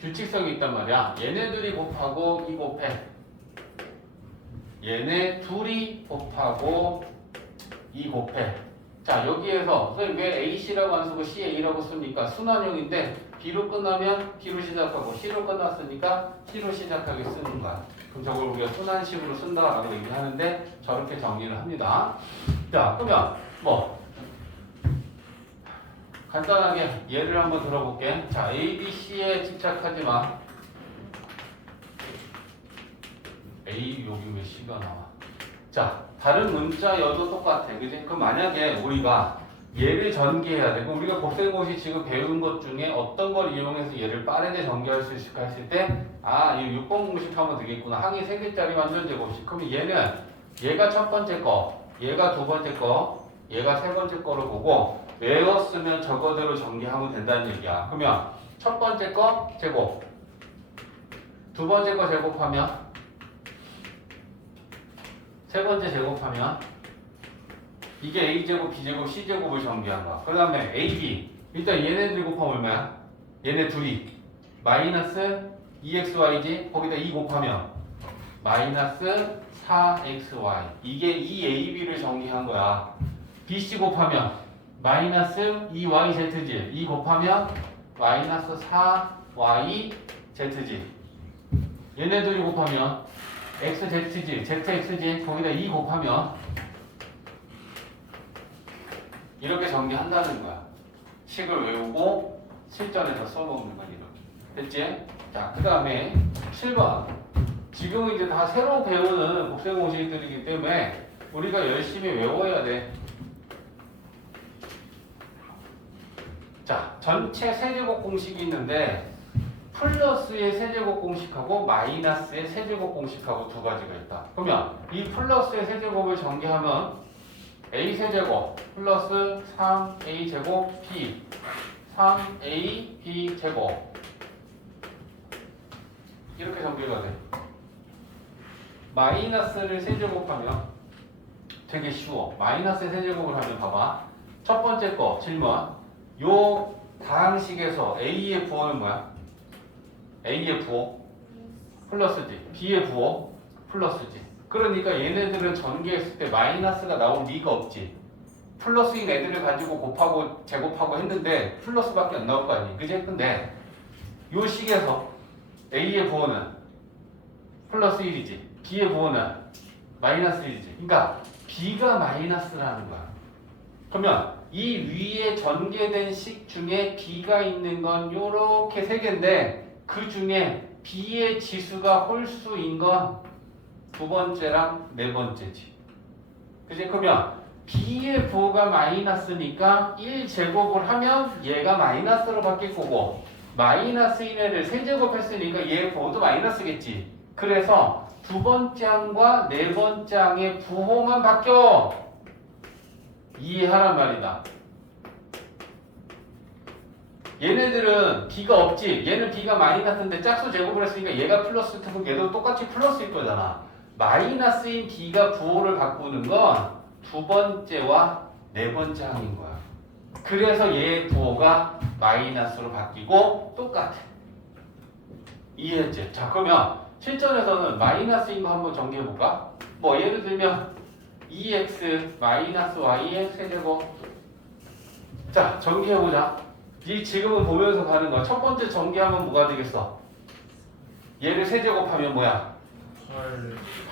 규칙성이 있단 말이야. 얘네 둘이 곱하고 2 곱해. 얘네 둘이 곱하고 2 곱해. 자, 여기에서 선생님 왜 AC라고 안 쓰고 CA라고 씁니까? 순환형인데 B로 끝나면 B로 시작하고 C로 끝났으니까 C로 시작하게 쓰는 거야. 그럼 저걸 우리가 순환식으로 쓴다라고 얘기하는데 저렇게 정리를 합니다. 자, 그러면 뭐 간단하게 예를 한번 들어볼게. 자, A, B, C에 집착하지 마. A 여기 왜 C가 나와? 자, 다른 문자여도 똑같아. 그지? 그럼 만약에 우리가 얘를 전개해야 돼. 그럼 우리가 곱셈고시 지금 배운 것 중에 어떤 걸 이용해서 얘를 빠르게 전개할 수 있을까 했을 때, 이 6번 공식 하면 되겠구나. 항이 3개짜리 완전 제곱식. 그러면 얘는 얘가 첫 번째 거, 얘가 두 번째 거, 얘가 세 번째 거를 보고 외웠으면 저거대로 전개하면 된다는 얘기야. 그러면 첫 번째 거 제곱, 두 번째 거 제곱하면 세 번째 제곱하면 이게 A제곱, B제곱, C제곱을 전개한 거야. 그 다음에 AB. 일단 얘네들 곱하면 얼마야? 얘네 둘이. 마이너스 2xy지? 거기다 2 곱하면 마이너스 4xy. 이게 2AB를 정리한 거야. BC 곱하면 마이너스 2yz지. 2 곱하면 마이너스 4yz지. 얘네 둘이 곱하면 xz지, zx지. 거기다 2 곱하면 이렇게 전개한다는 거야. 식을 외우고 실전에서 써먹는 거야. 이렇게. 됐지? 자, 그 다음에 7번. 지금은 이제 다 새로 배우는 곱셈공식들이기 때문에 우리가 열심히 외워야 돼. 자, 전체 세제곱 공식이 있는데 플러스의 세제곱 공식하고 마이너스의 세제곱 공식하고 두 가지가 있다. 그러면 이 플러스의 세제곱을 전개하면 a 세제곱 플러스 3a 제곱 b 3a b 제곱 이렇게 전개가 돼. 마이너스를 세제곱하면 되게 쉬워. 마이너스의 세제곱을 하면 봐봐. 첫 번째 거 질문. 요 다항식에서 a의 부호는 뭐야? a의 부호 플러스지, b의 부호 플러스지. 그러니까 얘네들은 전개했을 때 마이너스가 나올 리가 없지. 플러스인 애들을 가지고 곱하고 제곱하고 했는데 플러스밖에 안 나올 거 아니에요. 그지? 근데 요 식에서 a의 부호는 플러스 1이지, b의 부호는 마이너스 1이지. 그러니까 b가 마이너스라는 거야. 그러면 이 위에 전개된 식 중에 b가 있는 건 요렇게 세 개인데 그 중에 b의 지수가 홀수인 건 두 번째랑 네 번째지. 그지? 그러면 b의 부호가 마이너스니까 1제곱을 하면 얘가 마이너스로 바뀔 거고 마이너스인 애를 세제곱했으니까 얘 부호도 마이너스겠지. 그래서 두 번째 항과 네 번째 항의 부호만 바뀌어. 이해하란 말이다. 얘네들은 b가 없지. 얘는 b가 마이너스인데 짝수 제곱을 했으니까 얘가 플러스 되고 얘도 똑같이 플러스일 거잖아. 마이너스인 b가 부호를 바꾸는 건 두 번째와 네 번째 항인 거야. 그래서 얘의 부호가 마이너스로 바뀌고 똑같아. 이해했지? 자, 그러면 실전에서는 마이너스인 거 한번 정리해 볼까? 뭐 예를 들면 2x 마이너스 y의 세제곱. 자, 정리해 보자. 이 지금은 보면서 가는 거야. 첫 번째 정리하면 뭐가 되겠어? 얘를 세제곱하면 뭐야?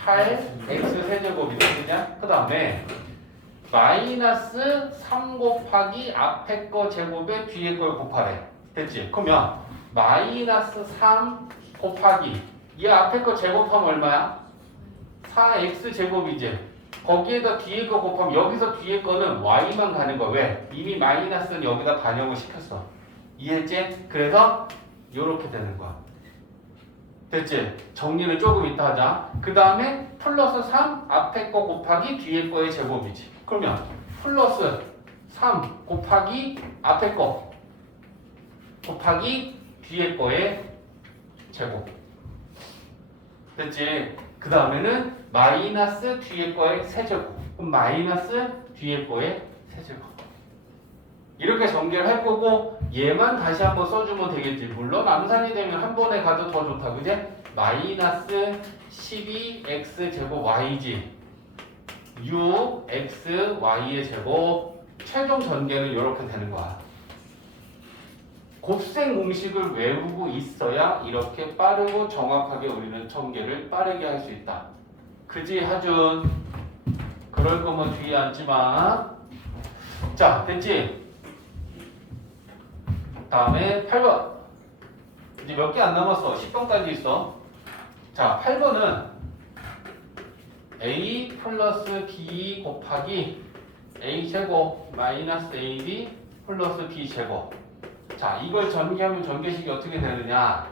8x 세제곱이 되냐? 그 다음에 마이너스 3 곱하기 앞에 거 제곱에 뒤에 걸 곱하래. 됐지? 그러면 마이너스 3 곱하기 이 앞에 거 제곱하면 얼마야? 4x 제곱이지. 거기에다 뒤에 거 곱하면 여기서 뒤에 거는 y만 가는 거야. 왜? 이미 마이너스는 여기다 반영을 시켰어. 이해했지? 그래서 요렇게 되는 거야. 됐지? 정리는 조금 이따 하자. 그 다음에 플러스 3 앞에 거 곱하기 뒤에 거의 제곱이지. 그러면 플러스 3 곱하기 앞에 거 곱하기 뒤에 거의 제곱. 됐지? 그 다음에는 마이너스 뒤에 거의 세제곱. 그럼 마이너스 뒤에 거의 세제곱. 이렇게 전개를 할 거고 얘만 다시 한번 써주면 되겠지. 물론 암산이 되면 한 번에 가도 더 좋다. 그지? 마이너스 12x 제곱 y지. 6x y의 제곱. 최종 전개는 이렇게 되는 거야. 곱셈 공식을 외우고 있어야 이렇게 빠르고 정확하게 우리는 전개를 빠르게 할 수 있다. 그지 하준? 그럴 거면 뒤에 앉지 마. 자, 됐지? 다음에 8번. 이제 몇 개 안 남았어. 10번까지 있어. 자, 8번은 a 플러스 b 곱하기 a 제곱 마이너스 ab 플러스 b 제곱. 자, 이걸 전개하면 전개식이 어떻게 되느냐?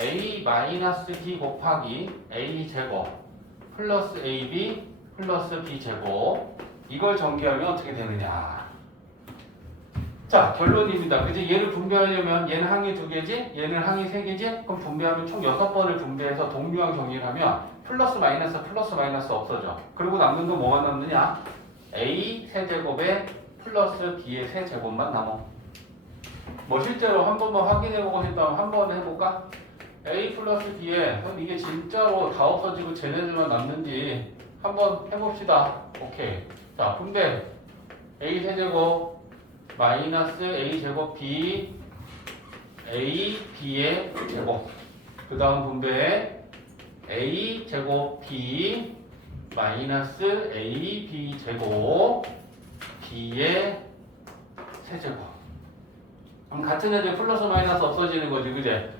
a 마이너스 b 곱하기 a 제곱 플러스 ab 플러스 b 제곱. 이걸 전개하면 어떻게 되느냐? 자, 결론입니다. 그지? 얘를 분배하려면 얘는 항이 2개지? 얘는 항이 3개지? 그럼 분배하면 총 6번을 분배해서 동류항 정리를 하면 플러스 마이너스 없어져. 그리고 남는 건 뭐가 남느냐? a 세제곱에 플러스 b의 세제곱만 남아. 뭐 실제로 한 번만 확인해보고 싶다면 한 번 해볼까? a 플러스 b에 그럼 이게 진짜로 다 없어지고 쟤네들만 남는지 한번 해봅시다. 오케이. 자, 분배 a 세제곱 마이너스 a 제곱 b a b의 제곱. 그 다음 분배 a 제곱 b 마이너스 a b 제곱 b의 세제곱. 그럼 같은 애들 플러스 마이너스 없어지는 거지, 그제?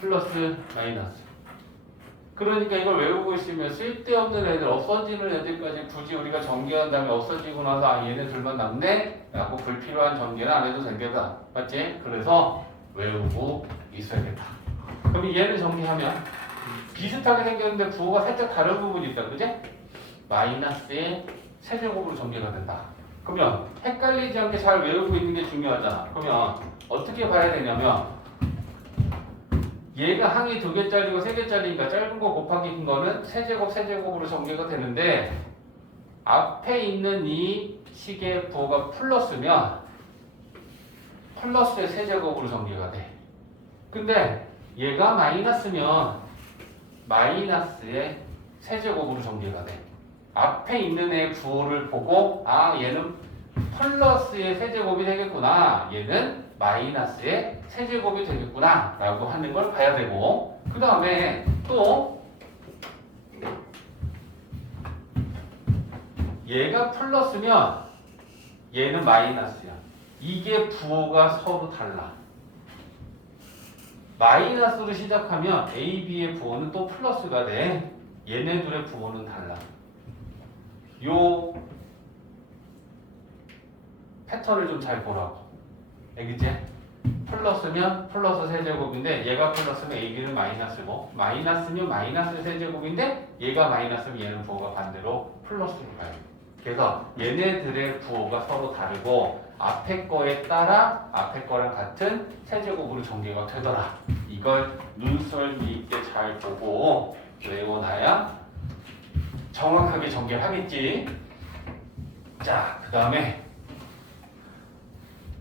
플러스 마이너스. 그러니까 이걸 외우고 있으면 쓸데없는 애들, 없어지는 애들까지 굳이 우리가 전개한 다음에 없어지고 나서 아, 얘네 둘만 남네? 라고 불필요한 전개는 안 해도 되겠다. 맞지? 그래서 외우고 있어야겠다. 그럼 얘를 정리하면 비슷하게 생겼는데 부호가 살짝 다른 부분이 있다. 그지? 마이너스의 세제곱으로 전개가 된다. 그러면 헷갈리지 않게 잘 외우고 있는 게 중요하잖아. 그러면 어떻게 봐야 되냐면 얘가 항이 2개짜리고 3개짜리니까 짧은 거 곱하기 긴 거는 세제곱으로 전개가 되는데 앞에 있는 이 식의 부호가 플러스면 플러스의 세제곱으로 전개가 돼. 근데 얘가 마이너스면 마이너스의 세제곱으로 전개가 돼. 앞에 있는 애의 부호를 보고 아, 얘는 플러스의 세제곱이 되겠구나, 얘는 마이너스의 세제곱이 되겠구나 라고 하는 걸 봐야 되고, 그 다음에 또 얘가 플러스면 얘는 마이너스야. 이게 부호가 서로 달라. 마이너스로 시작하면 A, B의 부호는 또 플러스가 돼. 얘네 둘의 부호는 달라. 요 패턴을 좀 잘 보라고. 알겠지? 플러스면 플러스 세제곱인데 얘가 플러스면 AB는 마이너스고, 마이너스면 마이너스 세제곱인데 얘가 마이너스면 얘는 부호가 반대로 플러스로 가요. 그래서 얘네들의 부호가 서로 다르고 앞에 거에 따라 앞에 거랑 같은 세제곱으로 전개가 되더라. 이걸 눈썰미 있게 잘 보고 외워놔야 정확하게 전개하겠지. 자, 그 다음에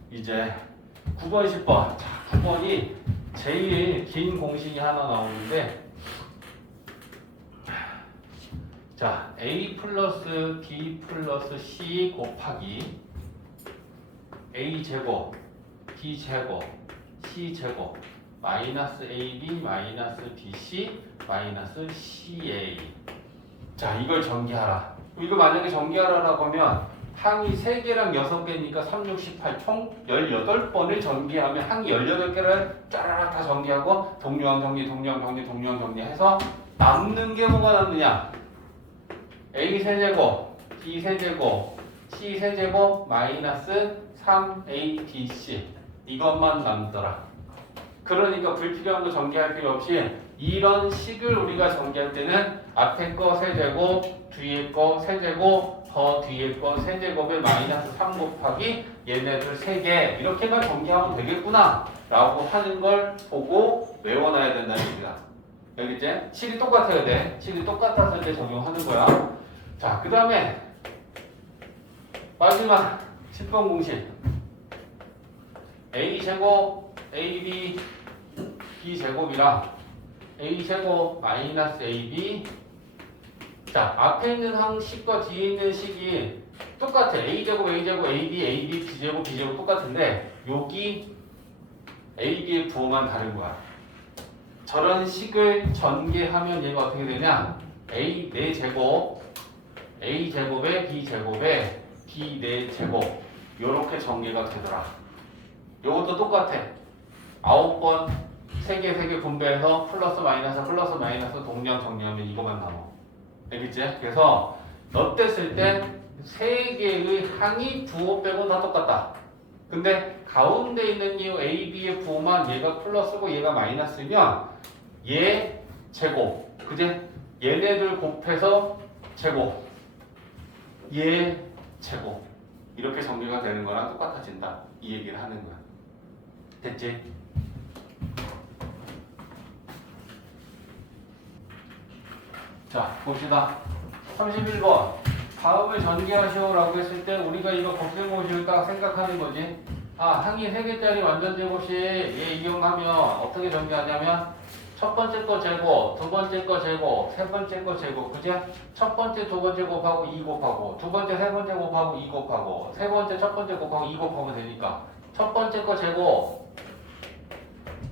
이제 9번, 10번. 자, 9번이 제일 긴 공식이 하나 나오는데, 자, A 플러스 B 플러스 C 곱하기 A 제곱, B 제곱, C 제곱, 마이너스 AB, 마이너스 BC, 마이너스 CA. 자, 이걸 전개하라. 이거 만약에 전개하라라고 하면 항이 3개랑 6개니까 3, 6, 18, 총 18번을 전개하면 항이 18개를 짜라락 다 전개하고 동류항 정리, 동류항 정리, 동류항 정리해서 남는 게 뭐가 남느냐? A 세제곱, B 세제곱, C 세제곱, 마이너스 3ABC. 이것만 남더라. 그러니까 불필요한 거 전개할 필요 없이 이런 식을 우리가 전개할 때는 앞에 거 세제곱, 뒤에 거 세제곱, 더 뒤에 거 세제곱에 마이너스 3 곱하기 얘네들 3개 이렇게만 전개하면 되겠구나 라고 하는 걸 보고 외워놔야 된다는 얘기다. 알겠지? 식이 똑같아야 돼. 식이 똑같았을 때 적용하는 거야. 자, 그 다음에 마지막 10번 공식 A제곱 AB B제곱이랑 A제곱 마이너스 AB. 자, 앞에 있는 항식과 뒤에 있는 식이 똑같아. A제곱 A제곱 AB AB B제곱 B제곱 똑같은데 여기 AB의 부호만 다른 거야. 저런 식을 전개하면 얘가 어떻게 되냐? A 4제곱 A제곱에 B제곱에 B 4제곱 요렇게 전개가 되더라. 요것도 똑같아. 9번 3개 분배해서 플러스 마이너스 동량 정리하면 이거만 남아. 알겠지? 그래서 넣었을 때 3개의 항이 부호 빼고 다 똑같다. 근데 가운데 있는 이 A, B의 부호만 얘가 플러스고 얘가 마이너스면 얘 제곱, 그제? 얘네들 곱해서 제곱, 얘 제곱 이렇게 정리가 되는 거랑 똑같아진다. 이 얘기를 하는 거야. 됐지? 자, 봅시다. 31번. 다음을 전개하시오라고 했을 때 우리가 이거 곱셈공식을 딱 생각하는 거지. 아, 항이 3개짜리 완전 제곱식 얘 이용하면 어떻게 전개하냐면 첫 번째 거 제곱, 두 번째 거 제곱, 세 번째 거 제곱, 그죠? 첫 번째, 두 번째 곱하고 2 곱하고, 두 번째, 세 번째 곱하고 2 곱하고, 세 번째, 첫 번째 곱하고 2 곱하면 되니까 첫 번째 거 제곱,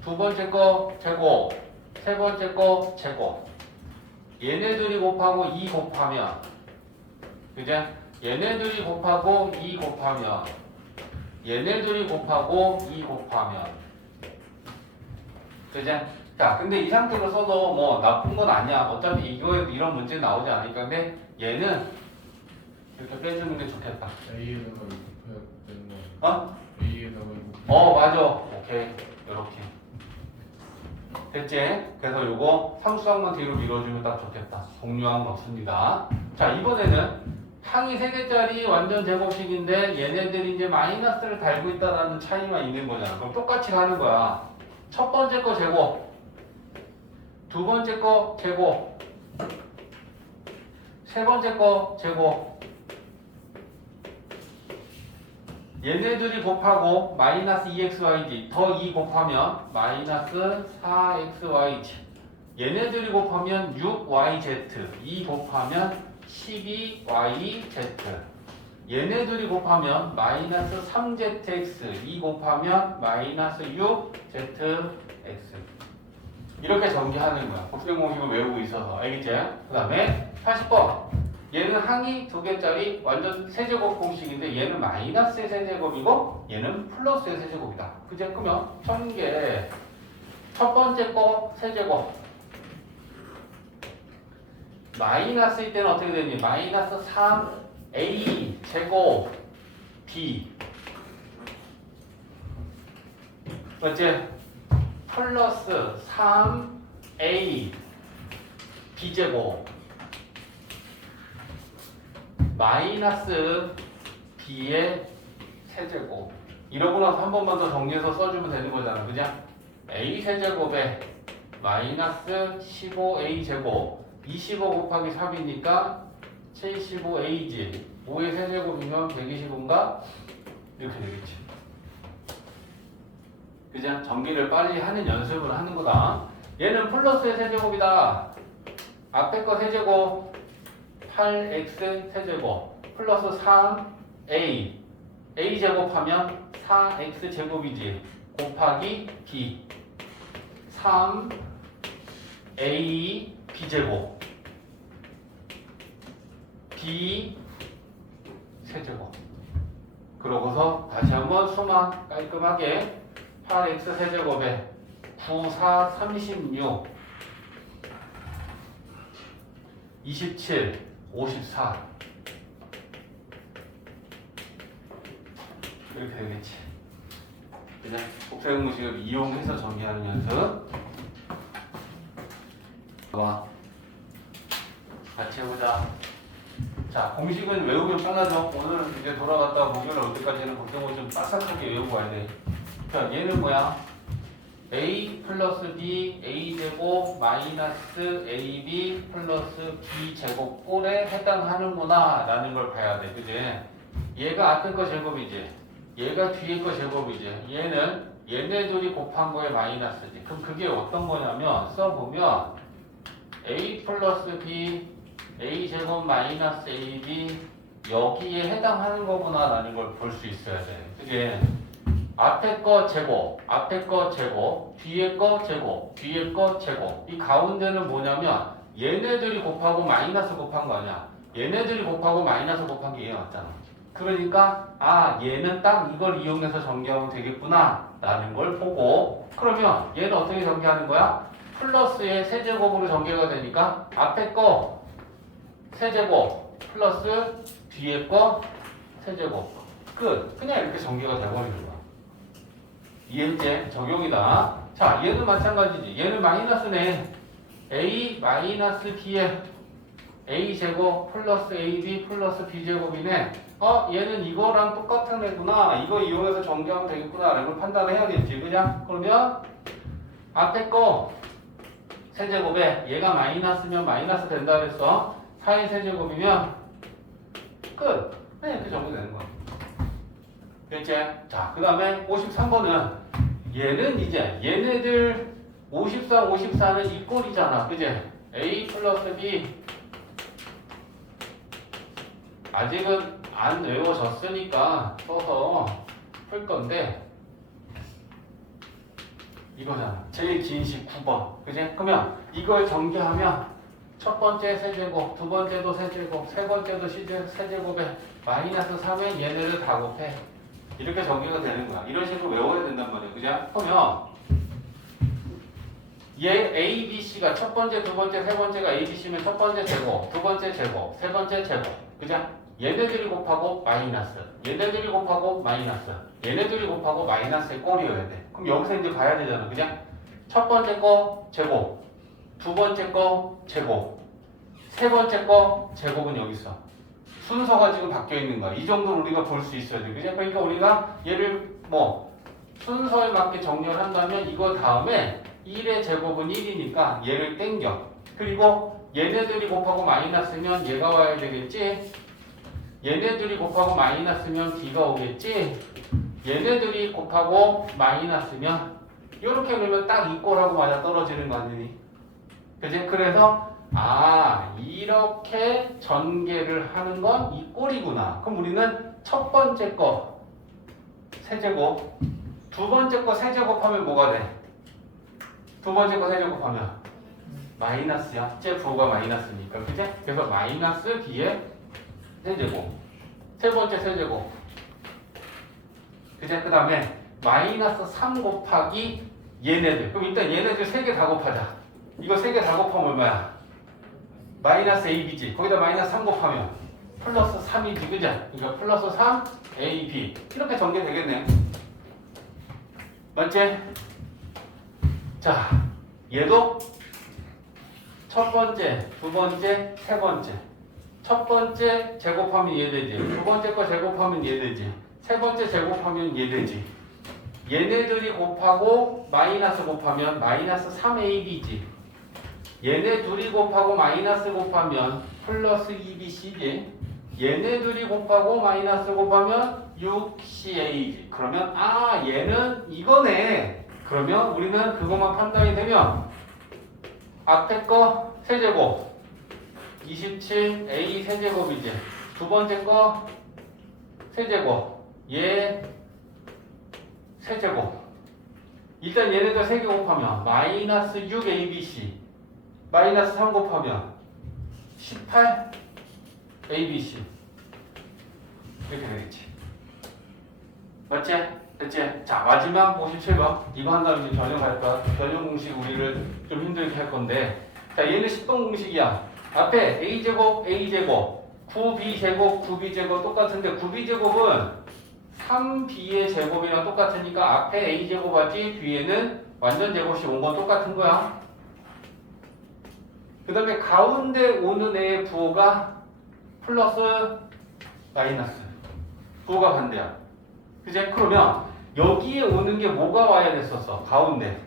두 번째 거 제곱, 세 번째 거 제곱. 얘네들이 곱하고 2 곱하면, 그죠? 얘네들이 곱하고 2 곱하면, 얘네들이 곱하고 2 곱하면, 그죠? 자, 근데 이 상태로 써도 뭐 나쁜 건 아니야. 어차피 이거에 이런 문제 나오지 않으니까. 근데 얘는 이렇게 빼주는 게 좋겠다. A에다가 곱해야 되는 거. 어? A에다가 곱해야 맞아. 오케이. 요렇게. 됐지? 그래서 요거 상수항만 뒤로 밀어주면 딱 좋겠다. 공유항 없습니다. 자, 이번에는 항이 3개짜리 완전 제곱식인데 얘네들이 이제 마이너스를 달고 있다라는 차이만 있는 거잖아. 그럼 똑같이 가는 거야. 첫 번째 거 제곱, 두 번째 거 제곱, 세 번째 거 제곱. 얘네들이 곱하고 마이너스 2xyz 더 2 곱하면 마이너스 4xyz. 얘네들이 곱하면 6yz 2 곱하면 12yz. 얘네들이 곱하면 마이너스 3zx 2 곱하면 마이너스 6zx. 이렇게 전개하는 거야. 곱셈공식을 외우고 있어서. 알겠지? 그 다음에 80번. 얘는 항이 2개짜리 완전 세제곱 공식인데 얘는 마이너스의 세제곱이고 얘는 플러스의 세제곱이다. 그제? 그러면 1000개 첫 번째 거 세제곱 마이너스일 때는 어떻게 되니? 마이너스 3a 제곱 b 맞지? 플러스 3a b제곱 마이너스 b의 세제곱 이러고 나서 한 번만 더 정리해서 써주면 되는 거잖아. 그냥 a 세제곱에 마이너스 15a 제곱 25 곱하기 3이니까 75a지 5의 세제곱이면 125인가? 이렇게 되겠지. 그냥 정리를 빨리 하는 연습을 하는 거다. 얘는 플러스의 세제곱이다. 앞에 거 세제곱 8x 세제곱 플러스 3a a 제곱하면 4x 제곱이지 곱하기 b 3a b제곱 b 세제곱 그러고서 다시 한번 수만 깔끔하게 8x 세제곱에 9, 4, 36 27, 54 이렇게 되겠지. 그냥 곱셈공식을 이용해서 정리하는 연습. 와, 같이 해보자. 자, 공식은 외우면 편하죠. 오늘은 이제 돌아갔다 목요일 올 때까지는 곱셈공식 좀 빡빡하게 외우고 와야 돼. 자, 얘는 뭐야? a 플러스 b a 제곱 마이너스 ab 플러스 b 제곱 꼴에 해당하는구나 라는 걸 봐야 돼. 그지? 얘가 앞에 거 제곱이지. 얘가 뒤에 거 제곱이지. 얘는 얘네 둘이 곱한 거에 마이너스지. 그럼 그게 어떤 거냐면 써보면 a 플러스 b a 제곱 마이너스 ab 여기에 해당하는 거구나 라는 걸 볼 수 있어야 돼. 그지? 앞에 거 제곱, 앞에 거 제곱, 뒤에 거 제곱, 뒤에 거 제곱. 이 가운데는 뭐냐면 얘네들이 곱하고 마이너스 곱한 거 아니야. 얘네들이 곱하고 마이너스 곱한 게 얘 맞잖아. 그러니까 아 얘는 딱 이걸 이용해서 전개하면 되겠구나 라는 걸 보고 그러면 얘는 어떻게 전개하는 거야? 플러스의 세제곱으로 전개가 되니까 앞에 거 세제곱 플러스 뒤에 거 세제곱 끝. 그냥 이렇게 전개가 돼버리는 거야. 이해했지? 적용이다. 자, 얘는 마찬가지지. 얘는 마이너스네. a 마이너스 b에 a 제곱 플러스 ab 플러스 b 제곱이네. 얘는 이거랑 똑같은 애구나. 이거 이용해서 전개하면 되겠구나. 라는 걸 판단해야겠지. 그냥? 그러면 앞에 거 세제곱에 얘가 마이너스면 마이너스 된다 그랬어. 4의 세제곱이면 끝. 그냥 이렇게 정리되는 거야. 됐지? 자, 그 다음에 53번은 얘는 이제 얘네들 54, 54는 이 꼴이잖아. 그지? a 플러스 b 아직은 안 외워졌으니까 써서 풀 건데 이거잖아. 제일 긴 식 9번. 그지? 그러면 이걸 전개하면 첫 번째 세제곱, 두 번째도 세제곱, 세 번째도 세제곱에 마이너스 3에 얘네를 다 곱해. 이렇게 전개가 되는 거야. 이런 식으로 외워야 된단 말이야. 그죠? 그러면 얘 A, B, C가 첫 번째, 두 번째, 세 번째가 A, B, C면 첫 번째 제곱, 두 번째 제곱, 세 번째 제곱. 그죠? 얘네들이 곱하고 마이너스, 얘네들이 곱하고 마이너스, 얘네들이 곱하고 마이너스의 꼴이어야 돼. 그럼 여기서 이제 봐야 되잖아. 그죠? 첫 번째 거 제곱, 두 번째 거 제곱, 세 번째 거 제곱은 여기 있어. 순서가 지금 바뀌어 있는 거야. 이 정도는 우리가 볼 수 있어야 돼. 그죠? 그러니까 우리가 얘를 순서에 맞게 정렬 한다면 이거 다음에 1의 제곱은 1이니까 얘를 땡겨. 그리고 얘네들이 곱하고 마이너스면 얘가 와야 되겠지? 얘네들이 곱하고 마이너스면 B가 오겠지? 얘네들이 곱하고 마이너스면 이렇게 그러면 딱 이 꼴하고 맞아 떨어지는 거 아니니? 그지? 그래서 이렇게 전개를 하는 건 이 꼴이구나. 그럼 우리는 첫 번째 거 세제곱, 두 번째 거 세제곱하면 뭐가 돼? 두 번째 거 세제곱하면 마이너스야. 제 부호가 마이너스니까. 그지? 그래서 마이너스 B의 세제곱. 세 번째 세제곱. 그지? 그 다음에 마이너스 3 곱하기 얘네들. 그럼 일단 얘네들 3개 다 곱하자. 이거 3개 다 곱하면 얼마야? 마이너스 AB지. 거기다 마이너스 3 곱하면 플러스 3이지. 그지? 그러니까 플러스 3 AB. 이렇게 전개되겠네. 맞지? 자, 얘도 첫 번째, 두 번째, 세 번째. 첫 번째 제곱하면 얘 되지. 두 번째 거 제곱하면 얘 되지. 세 번째 제곱하면 얘 되지. 얘네들이 곱하고 마이너스 곱하면 마이너스 3AB지. 얘네 둘이 곱하고 마이너스 곱하면 플러스 2BC지. 얘네 둘이 곱하고 마이너스 곱하면 6CA지. 그러면 아 얘는 이거네. 그러면 우리는 그것만 판단이 되면 앞에 거 세제곱 27A 세제곱이지. 두 번째 거 세제곱 얘 세제곱. 일단 얘네들 3개 곱하면 마이너스 6ABC 마이너스 3 곱하면 18ABC 이렇게 되겠지. 맞지? 됐지? 자 마지막 57번 이거 한 다음에 이제 변형할 거야. 변형 공식 우리를 좀 힘들게 할 건데 자 얘는 10번 공식이야. 앞에 A제곱 A제곱 9B제곱 9B제곱 똑같은데 9B제곱은 3B의 제곱이랑 똑같으니까 앞에 A제곱 하지 뒤에는 완전 제곱씩 온 건 똑같은 거야. 그 다음에 가운데 오는 애의 부호가 플러스 마이너스 부호가 반대야. 그제? 그러면 여기에 오는 게 뭐가 와야 됐었어? 가운데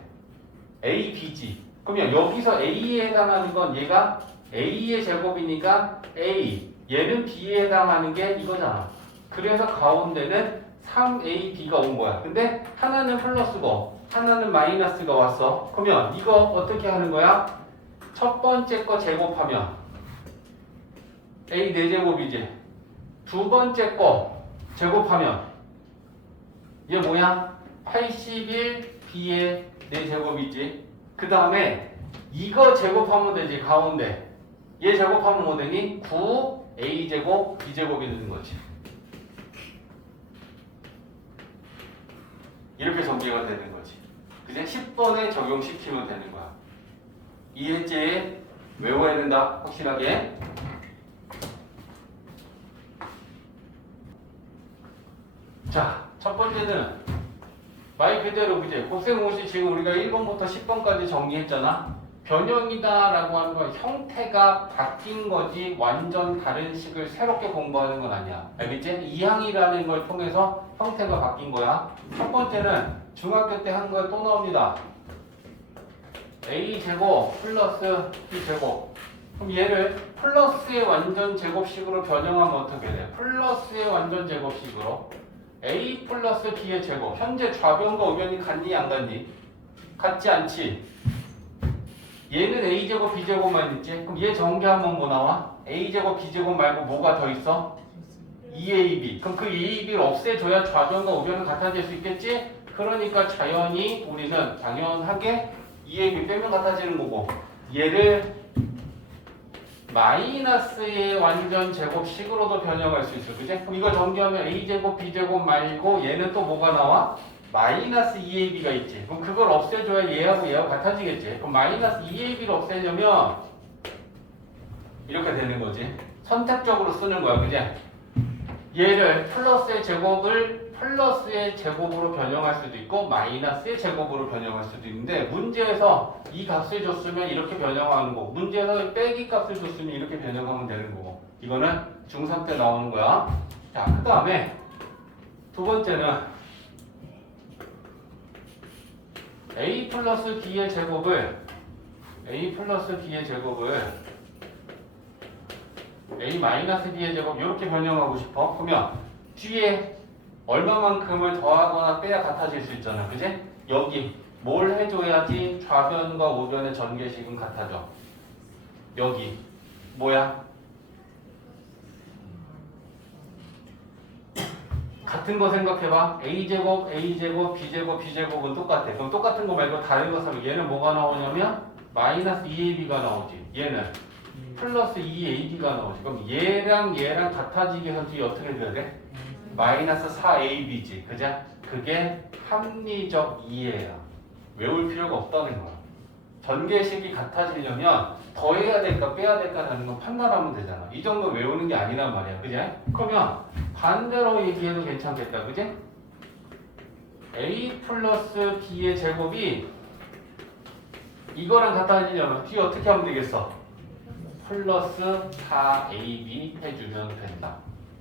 A, B지. 그러면 여기서 A에 해당하는 건 얘가 A의 제곱이니까 A 얘는 B에 해당하는 게 이거잖아. 그래서 가운데는 3AB가 온 거야. 근데 하나는 플러스고 하나는 마이너스가 왔어. 그러면 이거 어떻게 하는 거야? 첫 번째 거 제곱하면 A 4제곱이지. 두 번째 거 제곱하면 얘 뭐야? 81B의 4제곱이지. 그 다음에 이거 제곱하면 되지. 가운데 얘 제곱하면 뭐 되니? 9A제곱 B제곱이 되는 거지. 이렇게 전개가 되는 거지. 그제 10번에 적용시키면 되는 거야. 이해했지? 외워야 된다. 확실하게. 자, 첫 번째는 말 그대로 그제 곱셈공식 지금 우리가 1번부터 10번까지 정리했잖아. 변형이다 라고 하는 건 형태가 바뀐 거지 완전 다른 식을 새롭게 공부하는 건 아니야. 알겠지? 이항이라는 걸 통해서 형태가 바뀐 거야. 첫 번째는 중학교 때 한 거 또 나옵니다. A제곱 플러스 B제곱. 그럼 얘를 플러스의 완전 제곱식으로 변형하면 어떻게 돼? 플러스의 완전 제곱식으로 A 플러스 B의 제곱. 현재 좌변과 우변이 같니 안 같니? 같지 않지? 얘는 A제곱 B제곱만 있지? 그럼 얘 전개하면 뭐 나와? A제곱 B제곱 말고 뭐가 더 있어? 2AB. 그럼 그 2AB를 없애줘야 좌변과 우변은 같아질 수 있겠지? 그러니까 자연히 우리는 당연하게 2AB 빼면 같아지는 거고 얘를 마이너스의 완전 제곱식으로도 변형할 수 있어. 그치? 그럼 이거 전개하면 A제곱 B제곱 말고 얘는 또 뭐가 나와? 마이너스 2AB가 있지. 그럼 그걸 없애줘야 얘하고 얘하고 같아지겠지. 그럼 마이너스 2AB를 없애려면 이렇게 되는 거지. 선택적으로 쓰는 거야. 그지? 얘를 플러스의 제곱을 플러스의 제곱으로 변형할 수도 있고 마이너스의 제곱으로 변형할 수도 있는데 문제에서 이 값을 줬으면 이렇게 변형하는 거고 문제에서 빼기 값을 줬으면 이렇게 변형하면 되는 거고 이거는 중3 때 나오는 거야. 자, 그 다음에 두 번째는 A 플러스 B의 제곱을 A 마이너스 B의 제곱 이렇게 변형하고 싶어. 그러면 뒤에 얼마만큼을 더하거나 빼야 같아질 수 있잖아. 그지? 여기 뭘 해줘야지 좌변과 우변의 전개식은 같아져. 여기 뭐야? 같은 거 생각해봐. A제곱, A제곱, B제곱, B제곱은 똑같아. 그럼 똑같은 거 말고 다른 거 쓰면 얘는 뭐가 나오냐면 마이너스 2ab가 나오지. 얘는 플러스 2ab가 나오지. 그럼 얘랑 얘랑 같아지게 해서 뒤에 어떻게 돼야 돼? 마이너스 4ab지. 그죠? 그게 합리적 이해야. 외울 필요가 없다는 거야. 전개식이 같아지려면 더해야 될까 빼야 될까 하는 건 판단하면 되잖아. 이 정도 외우는 게 아니란 말이야. 그지? 그러면 반대로 얘기해도 괜찮겠다. 그지? a 플러스 b의 제곱이 이거랑 같아지려면 뒤에 어떻게 하면 되겠어? 플러스 4ab 해주면 된다.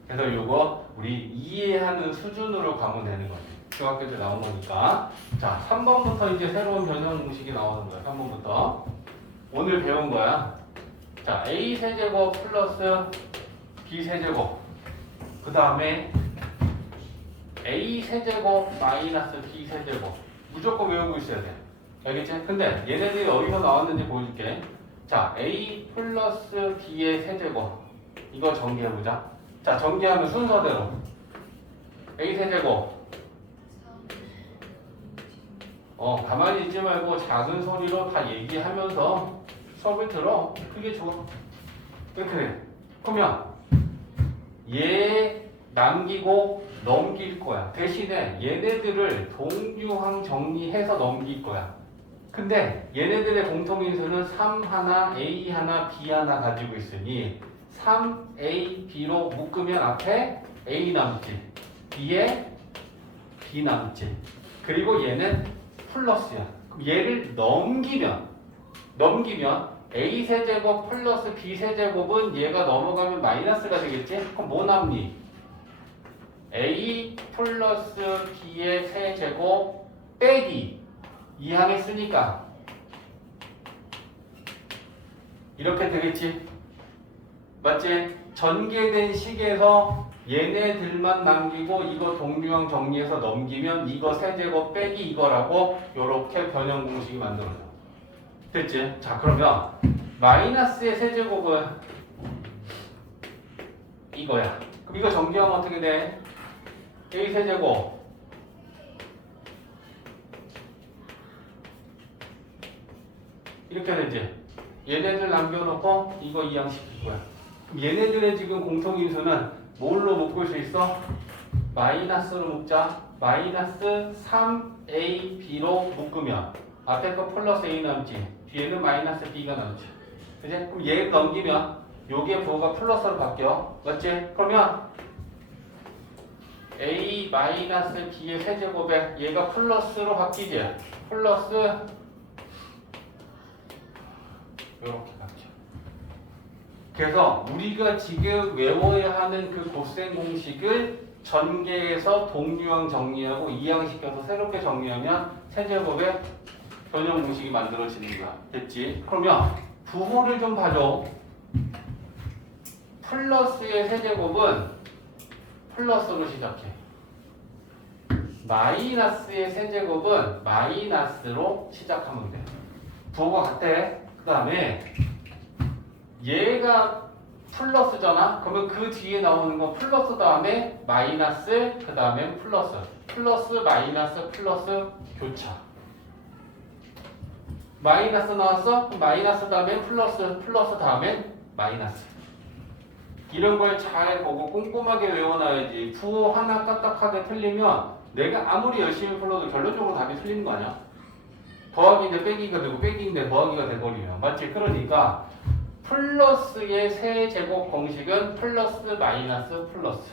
그래서 요거 우리 이해하는 수준으로 가면 되는 거지. 중학교 때 나온 거니까. 자, 3번부터 이제 새로운 변형 공식이 나오는 거야. 3번부터. 오늘 배운 거야. 자, a 세제곱 플러스 b 세제곱. 그 다음에 a 세제곱 마이너스 b 세제곱. 무조건 외우고 있어야 돼. 알겠지? 근데 얘네들이 어디서 나왔는지 보여줄게. 자, a 플러스 b의 세제곱. 이거 정리해보자. 자, 정리하면 순서대로 a 세제곱. 가만히 있지 말고 작은 소리로 다 얘기하면서 수업을 들어. 그게 좋아. 그래. 그러면 얘 남기고 넘길 거야. 대신에 얘네들을 동규항 정리해서 넘길 거야. 근데 얘네들의 공통인수는 3 하나, a 하나, b 하나 가지고 있으니 3a, b로 묶으면 앞에 a 남지, 뒤에 b 남지. 그리고 얘는 플러스야. 그럼 얘를 넘기면 a 세제곱 플러스 b 세제곱은 얘가 넘어가면 마이너스가 되겠지? 그럼 뭐 남니? a 플러스 b의 세제곱 빼기 2항에 쓰니까 이렇게 되겠지? 맞지? 전개된 식에서 얘네들만 남기고 이거 동류항 정리해서 넘기면 이거 세제곱 빼기 이거라고 요렇게 변형 공식이 만들어져. 됐지? 자, 그러면 마이너스의 세제곱은 이거야. 그럼 이거 정리하면 어떻게 돼? a 세제곱 이렇게 되지? 얘네들 남겨놓고 이거 이항시킬 거야. 그럼 얘네들의 지금 공통인수는 뭘로 묶을 수 있어? 마이너스로 묶자. 마이너스 3ab로 묶으면 앞에 거 플러스 a 남지, 뒤에는 마이너스 b가 남지. 그치? 그럼 얘 넘기면 요게 부호가 플러스로 바뀌어. 맞지? 그러면 a 마이너스 b의 세제곱에 얘가 플러스로 바뀌지? 플러스 요렇게 바뀌어. 그래서 우리가 지금 외워야 하는 그 곱셈 공식을 전개해서 동류항 정리하고 이항시켜서 새롭게 정리하면 세제곱의 변형 공식이 만들어지는 거야. 됐지? 그러면 부호를 좀 봐줘. 플러스의 세제곱은 플러스로 시작해. 마이너스의 세제곱은 마이너스로 시작하면 돼. 부호가 같대. 그 다음에 얘가 플러스잖아? 그러면 그 뒤에 나오는 건 플러스 다음에 마이너스, 그 다음에 플러스. 플러스, 마이너스, 플러스, 교차. 마이너스 나왔어? 마이너스 다음에 플러스, 플러스 다음에 마이너스. 이런 걸 잘 보고 꼼꼼하게 외워놔야지. 부호 하나 까딱하게 틀리면 내가 아무리 열심히 풀어도 결론적으로 답이 틀리는 거 아니야? 더하기인데 빼기가 되고 빼기인데 더하기가 돼버리면. 맞지? 그러니까 플러스의 세제곱 공식은 플러스 마이너스 플러스.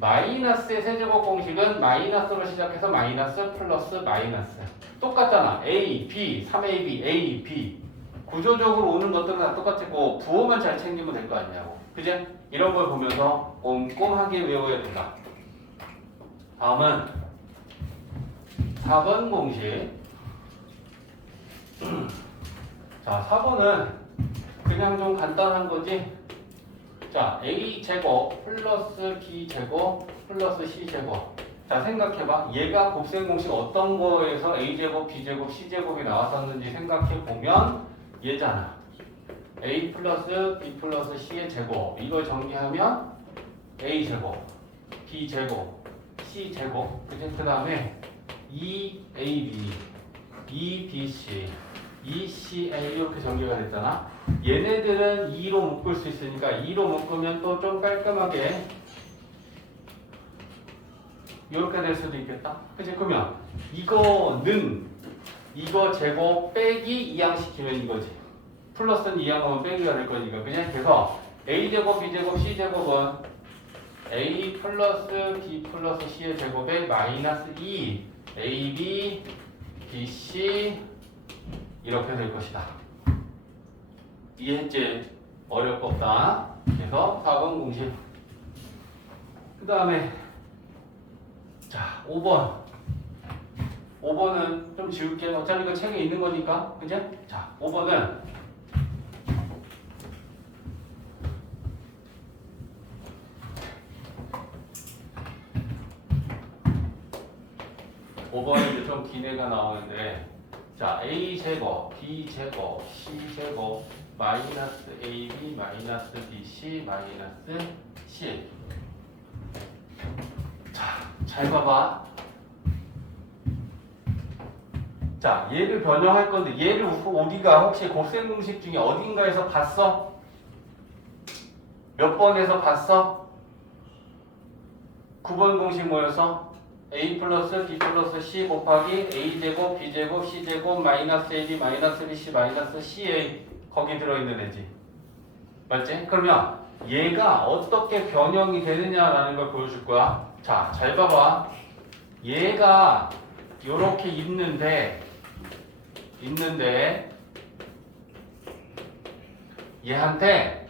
마이너스의 세제곱 공식은 마이너스로 시작해서 마이너스 플러스 마이너스. 똑같잖아. A, B, 3AB, A, B. 구조적으로 오는 것들은 다 똑같고 부호만 잘 챙기면 될 거 아니냐고. 그지? 이런 걸 보면서 꼼꼼하게 외워야 된다. 다음은 4번 공식. 자, 4번은 그냥 좀 간단한 거지. 자, a 제곱 플러스 b 제곱 플러스 c 제곱. 자, 생각해봐. 얘가 곱셈 공식 어떤 거에서 a 제곱, b 제곱, c 제곱이 나왔었는지 생각해 보면 얘잖아. a 플러스 b 플러스 c의 제곱. 이걸 정리하면 a 제곱, b 제곱, c 제곱. 그 다음에 2ab, 2bc, 2CA 이렇게 전개가 됐잖아. 얘네들은 2로 묶을 수 있으니까 2로 묶으면 또 좀 깔끔하게 이렇게 될 수도 있겠다. 그치? 그러면 이거는 이거 제곱 빼기 2항시키면 이거지. 플러스는 2항하면 빼기가 될 거니까. 그냥 그래서 A제곱, B제곱, C제곱은 A 플러스 B 플러스 C의 제곱에 마이너스 2 AB, BC 이렇게 될 것이다. 이해했지? 어렵 거 없다. 그래서 4번 공식. 그 다음에 자 5번. 5번은 좀 지울게. 어차피 이거 책에 있는 거니까. 그죠? 자 5번은 이제 좀 긴 애가 나오는데 자 A제곱, B제곱, C제곱 마이너스 AB 마이너스 BC 마이너스 C. 자, 잘 봐봐. 자, 얘를 변형할 건데 얘를 우리가 혹시 곱셈 공식 중에 어딘가에서 봤어? 몇 번에서 봤어? 9번 공식 뭐였어? A 플러스 B 플러스 C 곱하기 A제곱 B제곱 C제곱 마이너스 AB 마이너스 BC 마이너스 CA 거기 들어있는 애지. 맞지? 그러면 얘가 어떻게 변형이 되느냐라는 걸 보여줄 거야. 자, 잘 봐봐. 얘가 요렇게 있는데 얘한테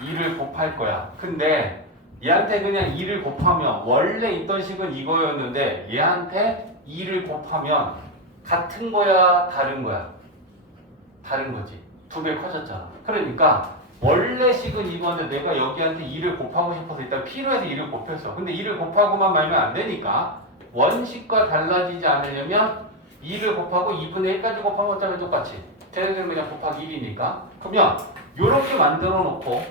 2를 곱할 거야. 근데 얘한테 그냥 2를 곱하면 원래 있던 식은 이거였는데 얘한테 2를 곱하면 같은 거야 다른 거야? 다른 거지. 2배 커졌잖아. 그러니까 원래 식은 이건데 내가 여기한테 2를 곱하고 싶어서 일단 필요해서 2를 곱했어. 근데 2를 곱하고만 말면 안 되니까 원식과 달라지지 않으려면 2를 곱하고 2분의 1까지 곱하면 어차피 똑같이. 쟤네들은 그냥 곱하기 1이니까. 그러면 요렇게 만들어 놓고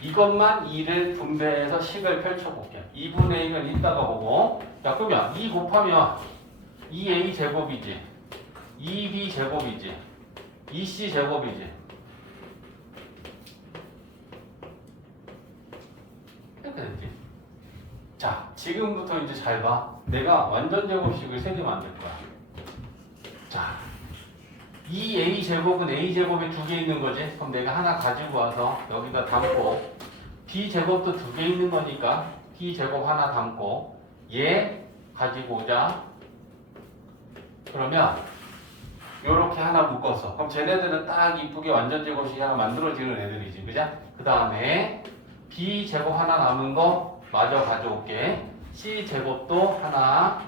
이것만 2를 분배해서 식을 펼쳐볼게. 2분의 1은 이따가 보고. 자, 그러면 2 곱하면 2A 제곱이지. 2B 제곱이지. 2C 제곱이지. 이렇게 됐지. 자, 지금부터 이제 잘 봐. 내가 완전 제곱식을 3개 만들 거야. 자, 2A 제곱은 A 제곱에 2개 있는 거지. 그럼 내가 하나 가지고 와서 여기다 담고 B 제곱도 2개 있는 거니까 B 제곱 하나 담고 얘 가지고 오자. 그러면 요렇게 하나 묶었어. 그럼 쟤네들은 딱 이쁘게 완전 제곱식 하나 만들어지는 애들이지. 그죠? 그 다음에 B 제곱 하나 남은 거 마저 가져올게. C 제곱도 하나